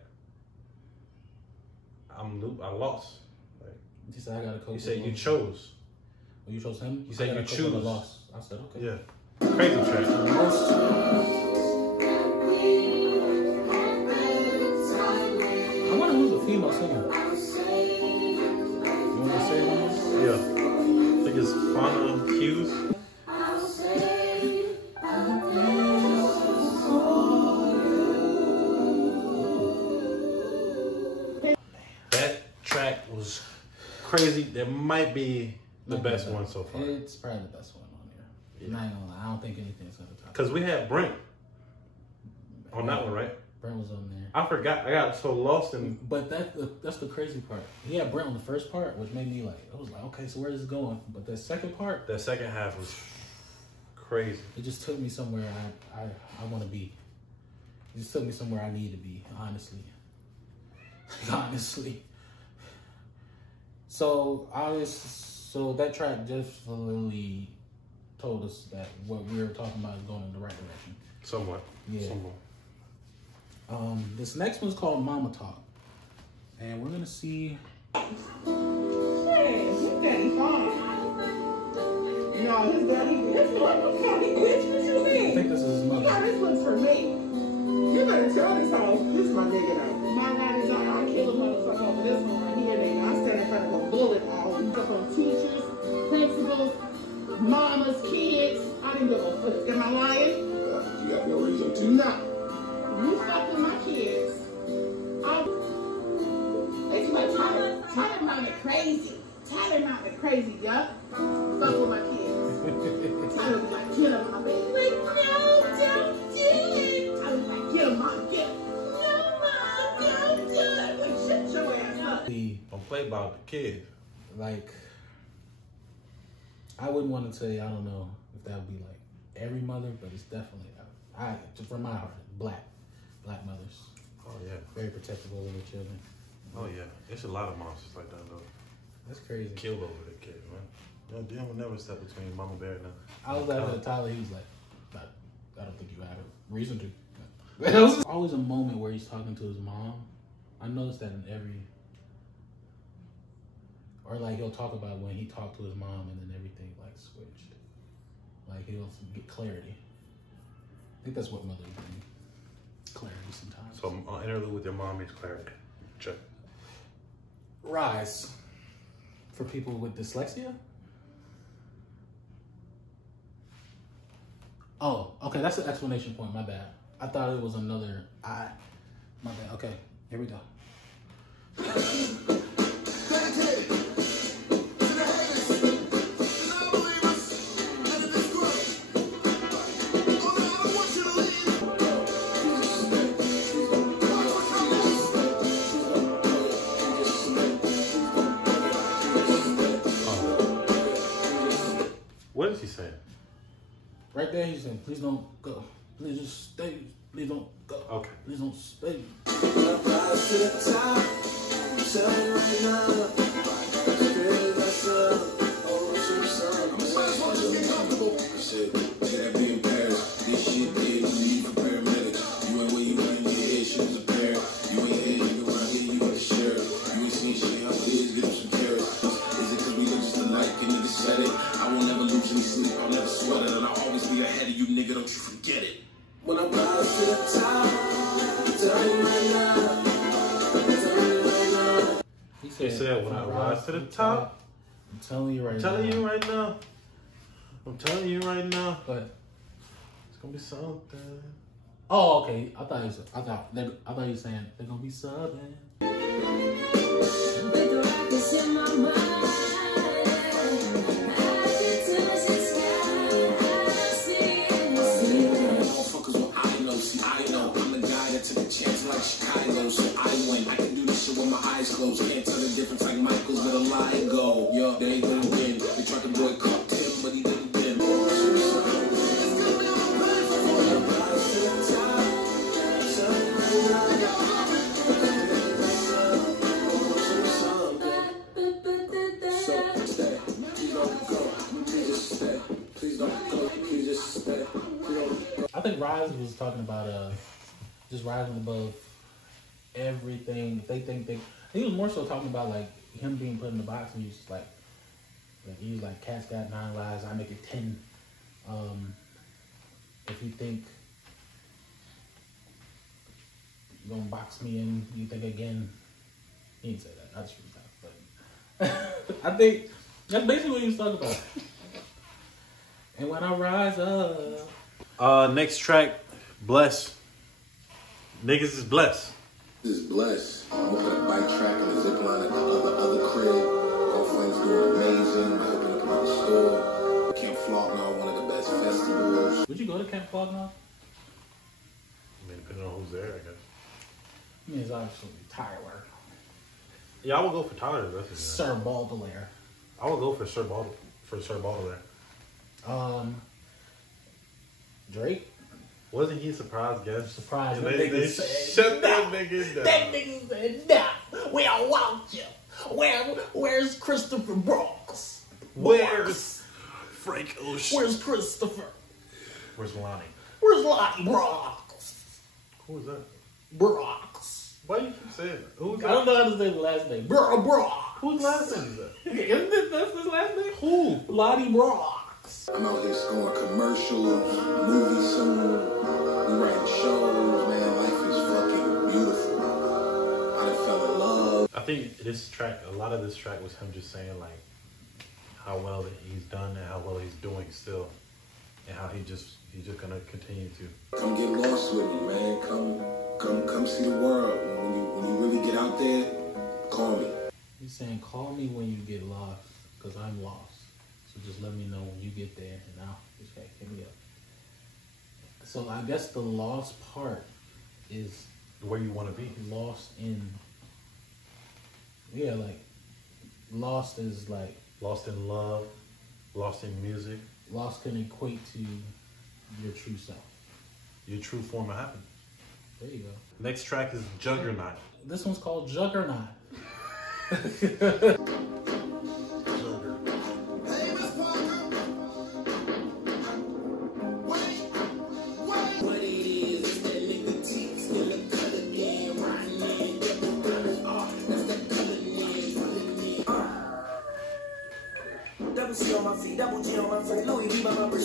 I lost. Like, he said, I gotta cope. He said, you chose. Oh, you chose him? He said, you choose. Loss. I said, okay. Yeah. Crazy track. I wonder who's the female singer. You want to say it on this? Yeah. I think it's Fauna Hughes. That track was crazy. That might be the best one so far. It's probably the best one on there. Yeah. I ain't gonna lie. I don't think anything's gonna top. Because we had Brent on that one, right? Brent was on there. I forgot. I got so lost in. But that's the crazy part. He had Brent on the first part, which made me like, I was like, okay, so where is this going? But the second part, that second half was crazy. It just took me somewhere I want to be. It just took me somewhere I need to be, honestly. Honestly. So that track definitely told us that what we were talking about is going in the right direction. Somewhat. Yeah. Somewhat. This next one's called Mama Talk. And we're gonna see. Hey, his daddy fine. No, his daddy, this like, what kind of bitch what you mean? I think this is his mother. No, this one's for me. You better tell this hoe, this is my nigga though. My God is on, I'll kill a motherfucker over this one right here, nigga. I stand in front of a bullet all up on teachers, principals, mamas, kids. I didn't give a fuck. Am I lying? You got no reason to. No. You fuck with my kids. They just like, Tyler Mountain crazy. Tyler Mountain crazy, yup. Fuck with my kids. Tyler be like, get him, my baby. Like, no, don't do it. Tyler be like, get him, mom, get him. No, mom, don't do it. Like, shut your ass up. Don't play about the kid. Like, I wouldn't want to say, I don't know if that would be like every mother, but it's definitely, from my heart, black mothers. Oh, yeah. Very protective over their children. Oh, yeah. There's a lot of monsters like that, though. That's crazy. Killed over the kid, man. Yeah, Dan would never step between Mama Bear and I was laughing at Tyler. He was like, I don't think you have a reason to. There's always a moment where he's talking to his mom. I noticed that in every, or like he'll talk about when he talked to his mom and then everything like switched. Like he'll get clarity. I think that's what mothers bring. Clarity sometimes. So interlude with your mom means clarity. Check. Rise. For people with dyslexia? Oh, okay, that's an explanation point, my bad. I thought it was another my bad. Okay, here we go. What is he saying? Right there, he's saying, please don't go. Please just stay. Please don't go. Okay. Please don't stay. He said, when I rise to the top, I'm telling you right now. I'm telling you right now. I'm telling you right now. But it's gonna be something. oh, okay. I thought you were saying they're gonna be subbing. Close. Can't tell the difference like Michael's with a lie go. Yo, they ain't gonna win. They tried to boycott him, but he didn't win. I think Rise was talking about just rising above everything. If they think they, he was more so talking about like him being put in the box, and he's just like he's like, cat's got 9 lives, I make it 10. If you think you're gonna box me in, you think again. He didn't say that. I just read that, but I think that's basically what he was talking about. And when I rise up. Next track, Bless. Niggas is blessed. This is blessed. I'm working a bike track on a zip line at the other crib. Girlfriend's doing amazing. I opened up another store. Camp Flognaw, one of the best festivals. Would you go to Camp Flognaw? I mean, depending on who's there, I guess. I mean, it's obviously tire work. Yeah, I would go for Tyler. Sir BAULDELAIRE. I would go for Sir Baudelaire. Drake. Wasn't he a surprise guest? Surprise. And That they nigga said, shut that "Nah." nigga down. That nigga said, nah, we don't want you. Where's Christopher Brooks? Where's Frank Ocean? Where's Christopher? Where's Lonnie? Where's Lonnie Brooks? Who is that? Brooks. Why you keep saying that? Who's I don't know how to say the last name. Brooks. Whose last name is that? Isn't that's his last name? Who? Lonnie Brooks. I'm out here scoring commercials, movies soon. We writing shows, man. Life is fucking beautiful. I done fell in love. I think this track, a lot of this track was him just saying like how well that he's done and how well he's doing still, and how he's just gonna continue to. Come get lost with me, man. Come see the world. When you really get out there, call me. He's saying, call me when you get lost, because I'm lost. So just let me know when you get there, and I'll just hit me up. So I guess the lost part is Where you want to be. lost in, yeah, like, lost is like, Lost in love, lost in music, lost can equate to your true self. your true form of happiness. There you go. Next track is Juggernaut. This one's called Juggernaut. Hey,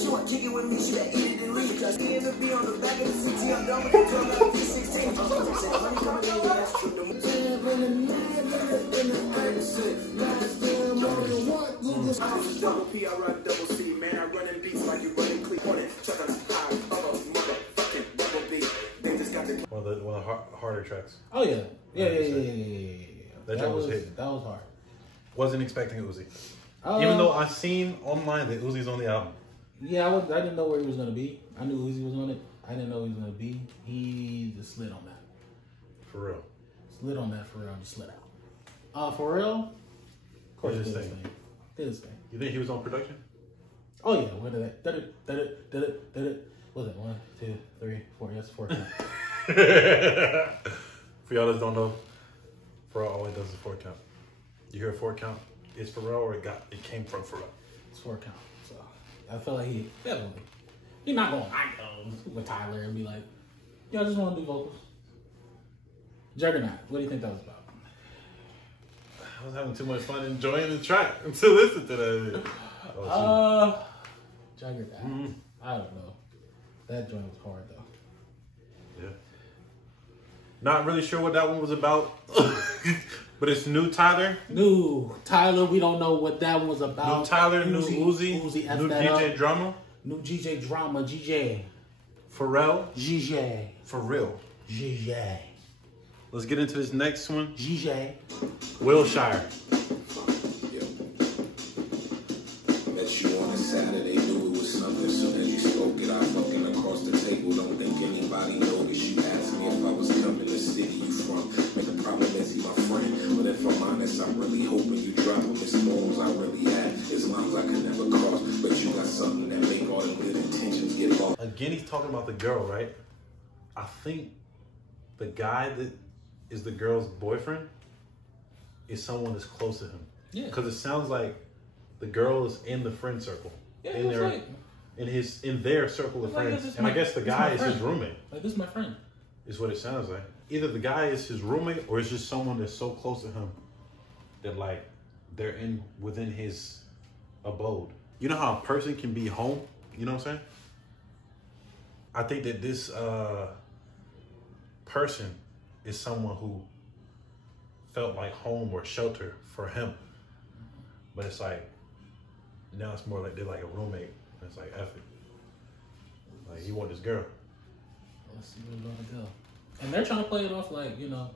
She want kick it with me, she got eat it and leave. Just be in the B on the back of the CT, I'm done with the 12 out of D16. Say, honey, come again, yeah, that's true. I'm just double P, I run double C, man. I run in beats like you running clean. On it, chuck on the high of a motherfucking double B. They just got the One of the harder tracks. Oh yeah. Yeah. That joint was hitting. That was hard. Wasn't expecting Uzi. Even though I seen online that Uzi's on the album. Yeah, I didn't know where he was gonna be. I knew Uzi was on it. I didn't know he was gonna be. He just slid on that. For real. Slid on that for real. Just slid out. For real. Of course, Did did his his thing. thing. Did his thing. You think he was on production? Oh yeah. What did that? Did it? What was it? 1, 2, 3, 4. Yes, 4 count. For y'all that don't know, Pharrell always does a 4 count. You hear a 4 count, it's Pharrell or it came from Pharrell. It's 4 count. So I feel like he definitely. He's not going with Tyler and be like, yeah, I just want to do vocals. Juggernaut. What do you think that was about? I was having too much fun enjoying the track to listen to that. Juggernaut. I don't know. That joint was hard though. Yeah. Not really sure what that one was about, but it's new Tyler. New Tyler. We don't know what that one was about. New Tyler, new Uzi, new DJ Drama. New DJ Drama. GJ. Pharrell. GJ. For real. GJ. Let's get into this next one. GJ. WILSHIRE. Met you on a Saturday, knew it was something. Soon as you spoke it, I fucking across the table. Don't think anybody noticed. You asked me if I was coming to city you from. But the problem is he my friend. But if I'm honest, I'm really hoping you drop him. It's morals I really had. It's lines I could never cross. But you got something that make all them good intentions get lost. Again, he's talking about the girl, right? I think the guy that is the girl's boyfriend is someone that's close to him. Yeah. Because it sounds like the girl is in the friend circle. Yeah, in their, like, in their circle of friends. Like, and I guess the guy is his roommate. Like, this is my friend. Is what it sounds like. Either the guy is his roommate or it's just someone that's so close to him that like they're within his abode. You know how a person can be home? You know what I'm saying? I think that this person is someone who felt like home or shelter for him. But it's like, now it's more like they're like a roommate. It's like, F it. Like, he want this girl. Let's see where we're gonna go. And they're trying to play it off like, you know,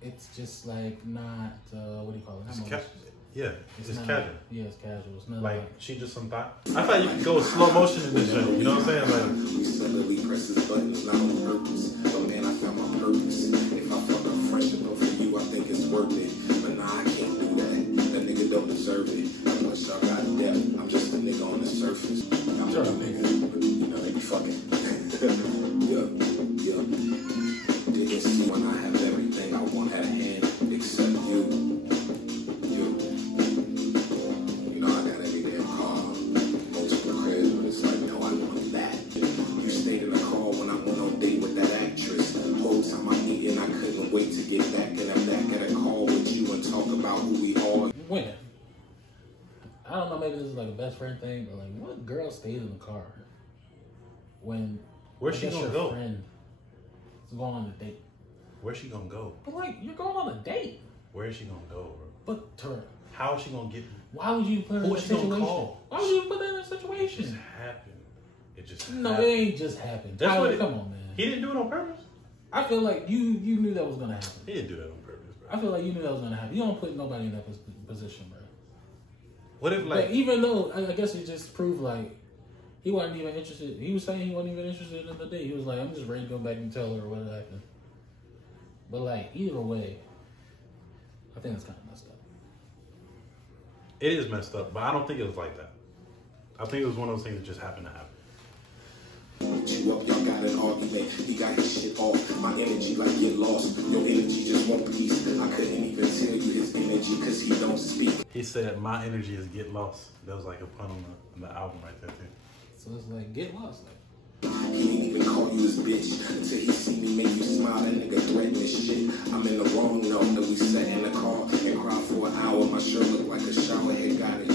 it's just like not, what do you call it? Yeah, it's just not, casual. Yeah, it's casual. It's not like she just some thought. I thought you could go slow motion in this joint. You know what I'm saying? Like, we suddenly press his buttons, not on purpose. But man, I found my purpose. If I fuck a friendship up for you, I think it's worth it. But nah, I can't do that. That nigga don't deserve it. Once y'all got depth, I'm just a nigga on the surface. I'm a nigga, but you know they be fucking. Yeah. Didn't see when I have everything I want at hand, except you. You know I got every damn car, multiple cribs, but it's like, no, I want that. You stayed in the car when I went on date with that actress. The whole time I'm eating, I couldn't wait to get back, and I'm back at a call with you and talk about who we are. Wait. I don't know, maybe this is like a best friend thing, but like, what girl stays in the car when where's she gonna go? Friend is going on a date. Where's she gonna go? But like, you're going on a date. Where is she gonna go, bro? But to how is she gonna get? Why would you put her in a situation? Why would you put her in a situation? It just happened. It just no, happened. it ain't just happened. That's Tyler, what come on, man. He didn't do it on purpose. I feel like you knew that was gonna happen. He didn't do that on purpose, bro. I feel like you knew that was gonna happen. You don't put nobody in that position, bro. What if like? But even though I guess it just proved like he wasn't even interested. He was saying he wasn't even interested in the date. He was like, I'm just ready to go back and tell her what happened. But like either way, I think it's kind of messed up. It is messed up, but I don't think it was like that. I think it was one of those things that just happened to happen. You up, y'all got an argument. He got his shit off. My energy like get lost. Your energy just want peace. I couldn't even tell you his energy because he don't speak. He said my energy is get lost. That was like a pun on the album right there too. So it's like get lost. Like. He didn't even call you his bitch until he see me make you smile. That nigga threatening shit. I'm in the wrong though. That we sat in the car and cried for an hour. My shirt looked like a shower head got it.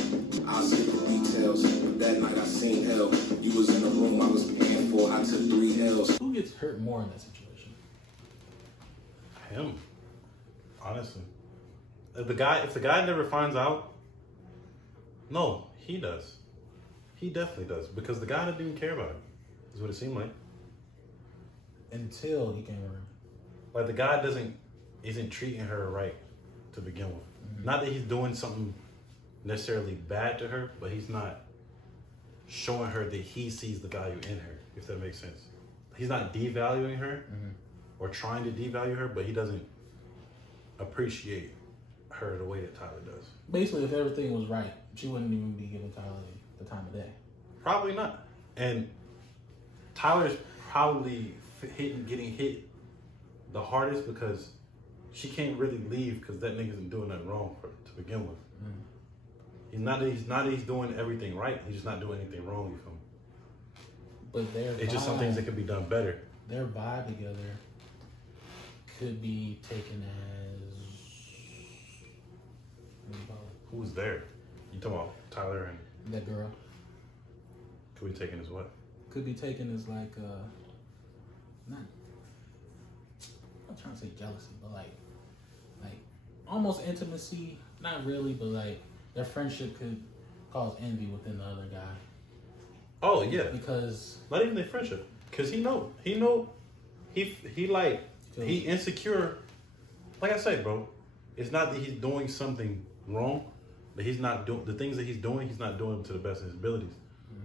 I'll skip the details, but that night I more in that situation? Him, honestly. If the guy never finds out, no, he does. He definitely does, because the guy didn't even care about it. Is what it seemed like. Until he came around. Like the guy isn't treating her right to begin with. Mm-hmm. Not that he's doing something necessarily bad to her, but he's not showing her that he sees the value in her, if that makes sense. He's not devaluing her or trying to devalue her, but he doesn't appreciate her the way that Tyler does. Basically, if everything was right, she wouldn't even be giving Tyler the time of day. Probably not. And Tyler's probably getting hit the hardest because she can't really leave because that nigga isn't doing nothing wrong to begin with. He's not that he's doing everything right. He's just not doing anything wrong with him. But it's just some things that could be done better. Their vibe together could be taken as, who's there? You talking about Tyler and that girl? Could be taken as what? Could be taken as like not. I'm trying to say jealousy, but like almost intimacy. Not really, but like their friendship could cause envy within the other guy. Oh yeah, because not even their friendship. Because he insecure. Like I said, bro, it's not that he's doing something wrong, but he's not doing the things that he's doing. He's not doing them to the best of his abilities.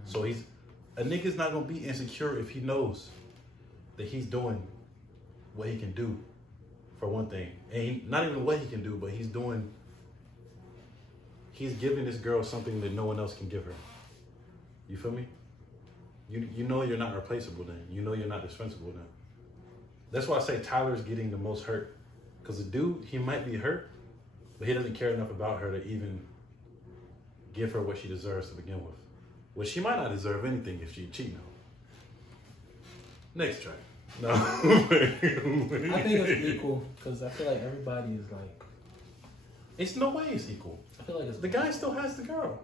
So a nigga's not gonna be insecure if he knows that he's doing what he can do, for one thing. And not even what he can do, but he's giving this girl something that no one else can give her. You feel me? You know you're not replaceable then. You know you're not dispensable then. That's why I say Tyler's getting the most hurt. Because the dude, he might be hurt, but he doesn't care enough about her to even give her what she deserves to begin with. Well, she might not deserve anything if she's cheating on him. Next track. No. I think it's equal, because I feel like everybody is like... It's no way it's equal. I feel like it's... The guy still has the girl.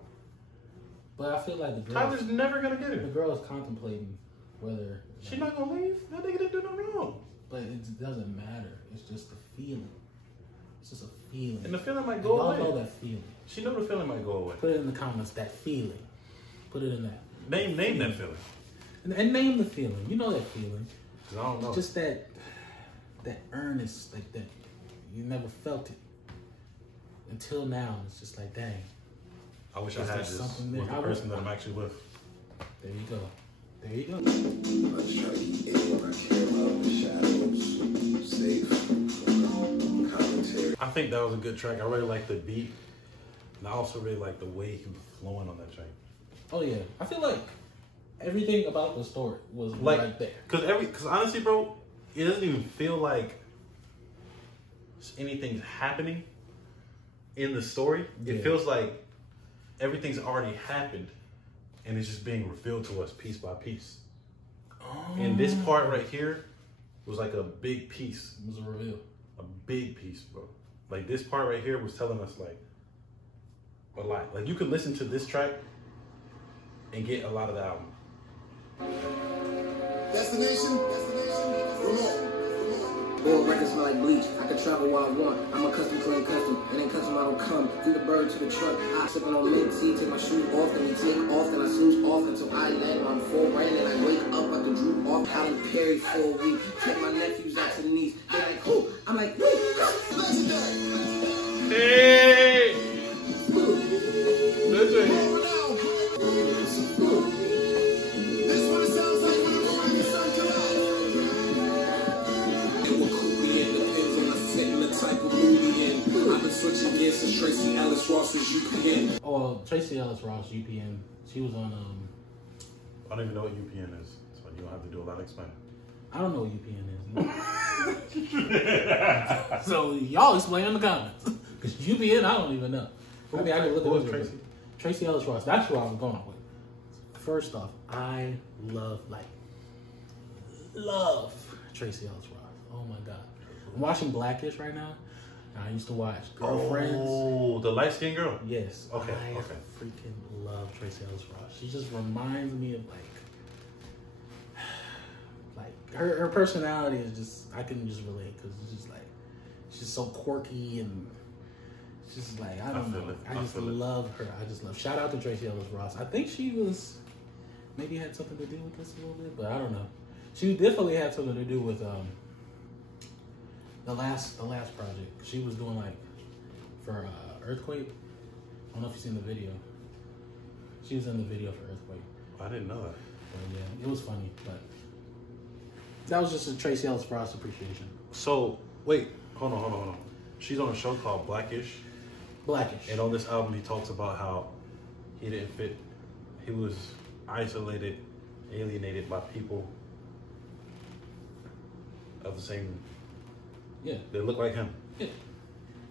But I feel like the girl... Tyler's never going to get her. The girl is contemplating whether... She's not going to leave? That nigga didn't do nothing wrong. But it doesn't matter. It's just a feeling. It's just a feeling. And the feeling might go away. Y'all know that feeling. She know the feeling might go away. Put it in the comments, that feeling. Put it in that. Name that feeling. And name the feeling. You know that feeling. I don't know. Just that earnest, like that. You never felt it. Until now, it's just like, dang. I wish I had this with the person that I'm actually with. There you go. There you go. I just try to keep anyone I care about the shadows safe. Commentary. I think that was a good track. I really like the beat. And I also really like the way he was flowing on that track. Oh yeah. I feel like everything about the story was like, right there. Cause honestly, bro, it doesn't even feel like anything's happening in the story. It feels like everything's already happened and it's just being revealed to us piece by piece. Oh. And this part right here was like a big piece. It was a reveal. A big piece, bro. Like this part right here was telling us like a lot. Like you could listen to this track and get a lot of the album. Destination, remote. All records smell like bleach. I can travel where I want. I'm a custom clean custom. It ain't custom, I don't come. From the bird to the truck. I sipping on mint tea. Take my shoes off, then we take off, then I snooze off until I land on full rain. And I wake up like the droop off. Halle Perry for a week. Take my nephews out to the knees. They're like, who? I'm like, who? Legendary. Hey! Legendary. Switching gears since Tracy Ellis Ross was UPN. Oh, Tracy Ellis Ross, UPN. She was on I don't even know what UPN is, so you don't have to do a lot of explaining. I don't know what UPN is. So y'all explain in the comments. Because UPN, I don't even know. I mean, I can look at Tracy. Tracy Ellis Ross. That's who I was going with. First off, I love Tracy Ellis Ross. Oh my God. I'm watching Blackish right now. I used to watch Girlfriends. Oh, the light-skinned girl? Yes. Okay, I freaking love Tracy Ellis Ross. She just reminds me of like her personality is just, I can just relate because it's just like, she's so quirky and just like, I don't know. I just love her. I just love. Shout out to Tracy Ellis Ross. I think she was, maybe had something to do with this a little bit, but I don't know. She definitely had something to do with the last project. She was doing like for Earthquake. I don't know if you've seen the video. She was in the video for Earthquake. I didn't know that. But yeah, it was funny, but that was just a Tracy Ellis Ross appreciation. So wait, hold on. She's on a show called Blackish. And on this album, he talks about how he didn't fit. He was isolated, alienated by people of the same. Yeah. They look like him. Yeah.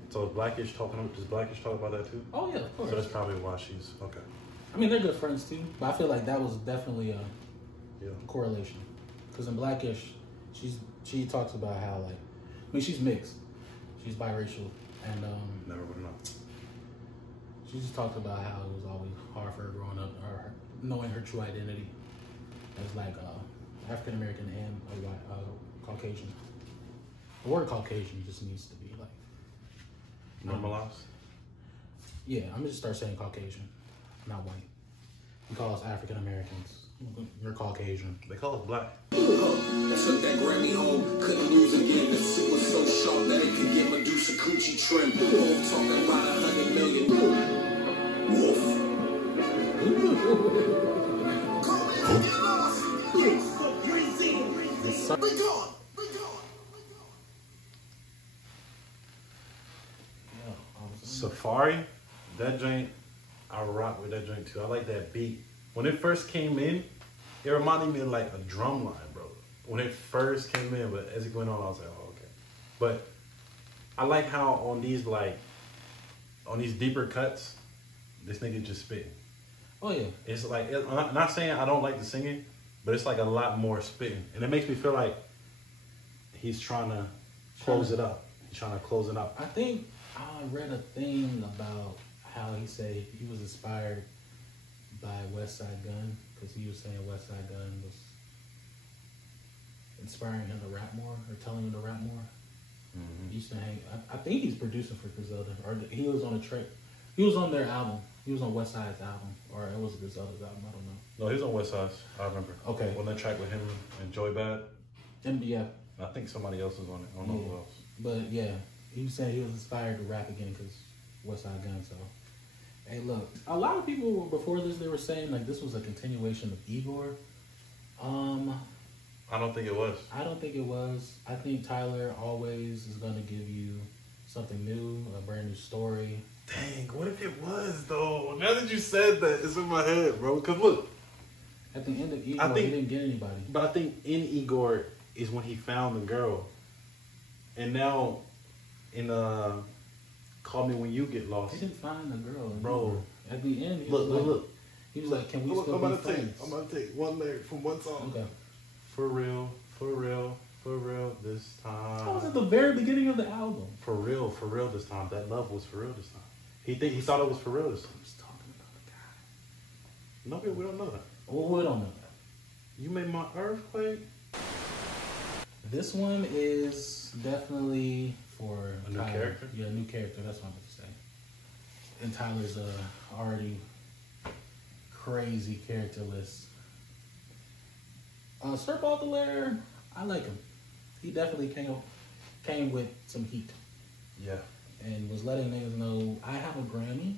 So does Blackish talk about that too? Oh yeah, of course. So that's probably why she's okay. I mean, they're good friends too, but I feel like that was definitely a correlation. Because in Blackish, she talks about how like, I mean, she's mixed, she's biracial, and never would know. She just talked about how it was always hard for her growing up, or knowing her true identity as like African American and a white, Caucasian. The word Caucasian just needs to be like normalized. Yeah, I'm gonna just start saying Caucasian, not white. We call us African Americans. You're Caucasian. They call us black. I took that Grammy home, couldn't lose again. The suit was so sharp that it could get Medusa coochie trim. Both talking about 100 million. Wolf. Safari, that joint, I rock with that joint too. I like that beat. When it first came in, it reminded me of like a drum line, bro. When it first came in, but as it went on, I was like, oh, okay. But I like how on these deeper cuts, this nigga just spitting. Oh yeah. It's like, I'm not saying I don't like the singing, but it's like a lot more spitting. And it makes me feel like he's trying to close it up. He's trying to close it up. I think I read a thing about how he said he was inspired by West Side Gun, because he was saying West Side Gun was inspiring him to rap more, or telling him to rap more. Mm-hmm. He used to hang. I think he's producing for Griselda, or he was on a track. He was on their album. He was on West Side's album, or it was Griselda's album. I don't know. No, he was on West Side's. I remember. Okay. On that track with him and Joy Bad. And yeah. I think somebody else was on it. I don't know who else. But yeah, he was saying he was inspired to rap again because West Side Gun. So, hey, look, a lot of people before this, they were saying like this was a continuation of Igor. I don't think it was. I don't think it was. I think Tyler always is gonna give you something new, a brand new story. Dang, what if it was though? Now that you said that, it's in my head, bro. Cause look, at the end of Igor, he didn't get anybody. But I think in Igor is when he found the girl, and now in Call Me When You Get Lost, he didn't find the girl, bro. At the end, he look. He was like, "Can we still be friends?" I'm gonna take one lyric from one song. Okay. For real, this time. That was at the very beginning of the album. For real this time. That love was for real this time. He thought it was for real this time. I'm just talking about the guy. No, we don't know that. Well, we don't know that. You made my earthquake. This one is definitely for a new character. Yeah, a new character. That's what I'm going to say. And Tyler's already crazy character list. Sir BAULDELAIRE, I like him. He definitely came with some heat. Yeah. And was letting niggas know I have a Grammy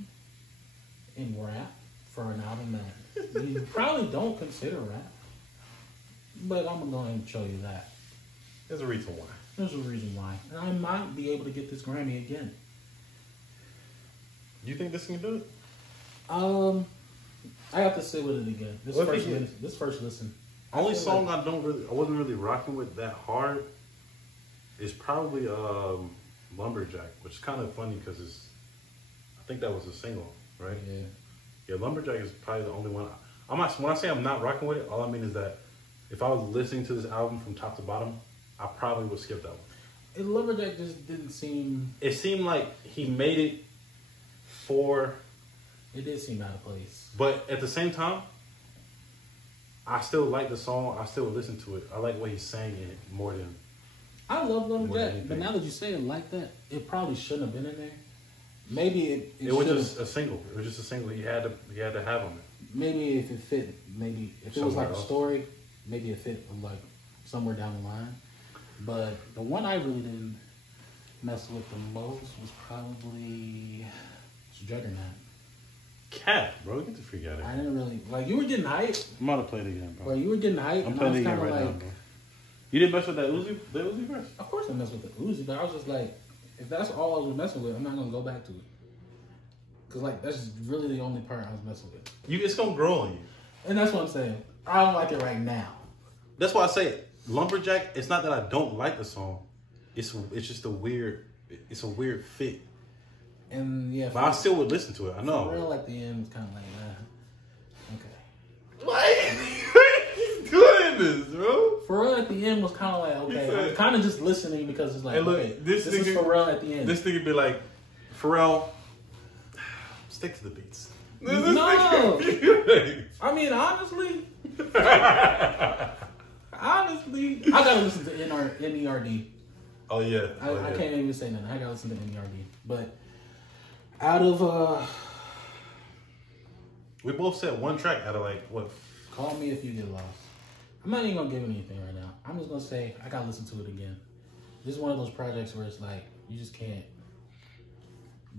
in rap for an album that you probably don't consider rap. But I'm going to go ahead and show you that. There's a reason why. There's a reason why. And I might be able to get this Grammy again. You think this can do it? I have to sit with it again. This first listen. Only song I wasn't really rocking with that hard is probably Lumberjack, which is kind of funny because I think that was a single, right? Yeah. Yeah, Lumberjack is probably the only one. When I say I'm not rocking with it, all I mean is that if I was listening to this album from top to bottom, I probably would skip that one. And Lumberjack just didn't seem... It seemed like he made it for... It did seem out of place. But at the same time, I still like the song. I still listen to it. I like what he's saying in it more than. I love Lumberjack, but now that you say it like that, it probably shouldn't have been in there. Maybe it was just a single. It was just a single he had to have on it. Maybe if it fit, maybe if it was like a story, maybe it fit like somewhere down the line. But the one I really didn't mess with the most was probably Juggernaut. Cat, bro, get the freak out of here. I didn't really like. You were getting hyped. I'm about to play it again, bro. Well, you were getting hyped. I'm playing it again right now, bro. You didn't mess with that Uzi verse? Of course I messed with the Uzi, but I was just like, if that's all I was messing with, I'm not gonna go back to it. Cause like that's really the only part I was messing with. It's gonna grow on you. And that's what I'm saying. I don't like it right now. That's why I say Lumberjack. It's not that I don't like the song. It's just a weird fit. And yeah, but I still would listen to it. I know. For real, at the end, it's kind of like, okay. Why are you doing this, bro? For real, at the end was kind of like, okay. I'm kind of just listening because it's like, hey, look, okay, this is Pharrell at the end. This nigga be like, Pharrell, stick to the beats. No. I mean, honestly, I gotta listen to NERD. Oh, yeah. I can't even say nothing. I gotta listen to NERD. But out of we both said one track out of like what? Call Me If You Get Lost. I'm not even gonna give anything right now. I'm just gonna say I gotta listen to it again. This is one of those projects where it's like you just can't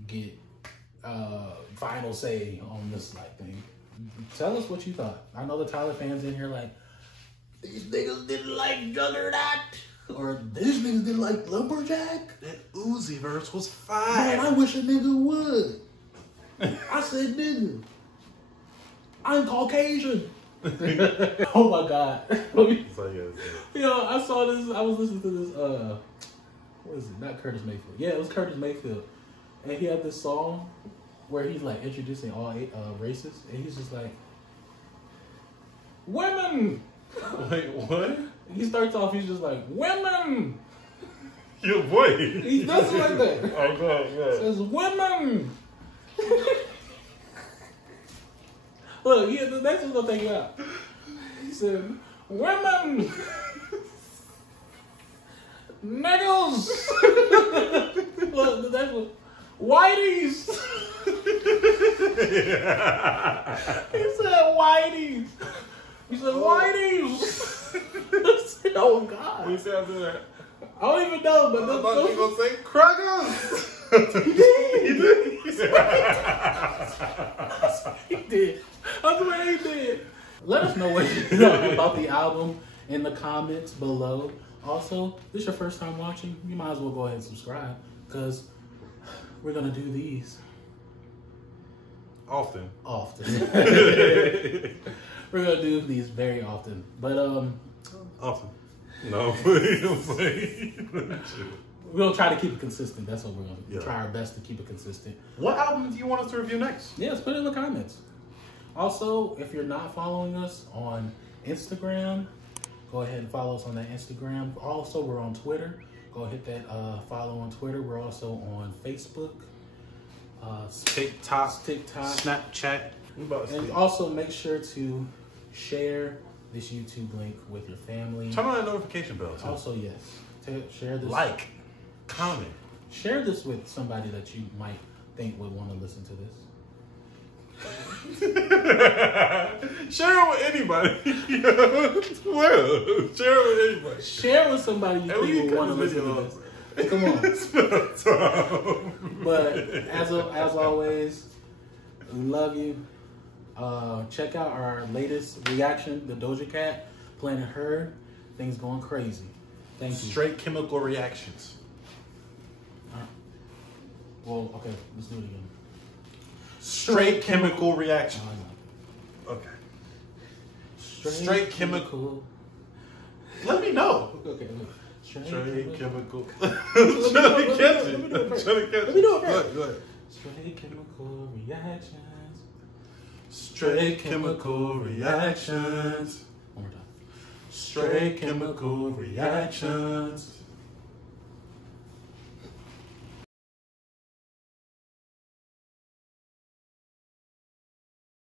get final say on this like thing. Tell us what you thought. I know the Tyler fans in here like these niggas didn't like Juggernaut. Or these niggas didn't like Lumberjack. That Uzi verse was fire. Man, I wish a nigga would. I said nigga. I'm Caucasian. Oh my God. Yo, I saw this. I was listening to this. What is it? Not Curtis Mayfield. Yeah, it was Curtis Mayfield. And he had this song where he's like introducing all races. And he's just like, women. Wait, what? He starts off, he's just like, women! Your boy. He does it like that. Oh, God. Says, women! Look, the next one's gonna take you out. He said, women! Niggles! Look, the next one, whiteys! He said, whiteys! He said, whiteys! Oh, God. What do you say after that? I don't even know, but I thought you were going to say crackers. He did. He did. I swear he did. Let us know what you think about the album in the comments below. Also, if this is your first time watching, you might as well go ahead and subscribe because we're going to do these. Often. We're going to do these very often. But, Often. No, please. We're going to try to keep it consistent. That's what we're going to try our best to keep it consistent. What album do you want us to review next? Yes, put it in the comments. Also, if you're not following us on Instagram, go ahead and follow us on that Instagram. Also, we're on Twitter. Go hit that follow on Twitter. We're also on Facebook, TikTok, Snapchat. And also make sure to share this YouTube link with your family. Turn on that notification bell too. Also, yes, share this. Like, comment. Share this with somebody that you might think would want to listen to this. Share it with anybody. Well, share it with anybody. Share with somebody you think would want to listen to this. Come on. But as always, we love you. Check out our latest reaction, the Doja Cat, Planet Her. Things going crazy. Thank you. Straight chemical reactions. Well, okay, let's do it again. Straight chemical reaction. Okay. Straight chemical. Let me know. Okay. Straight chemical. Let me do it first. Go ahead. Straight chemical reactions. Straight chemical reactions. One more time. Straight chemical reactions.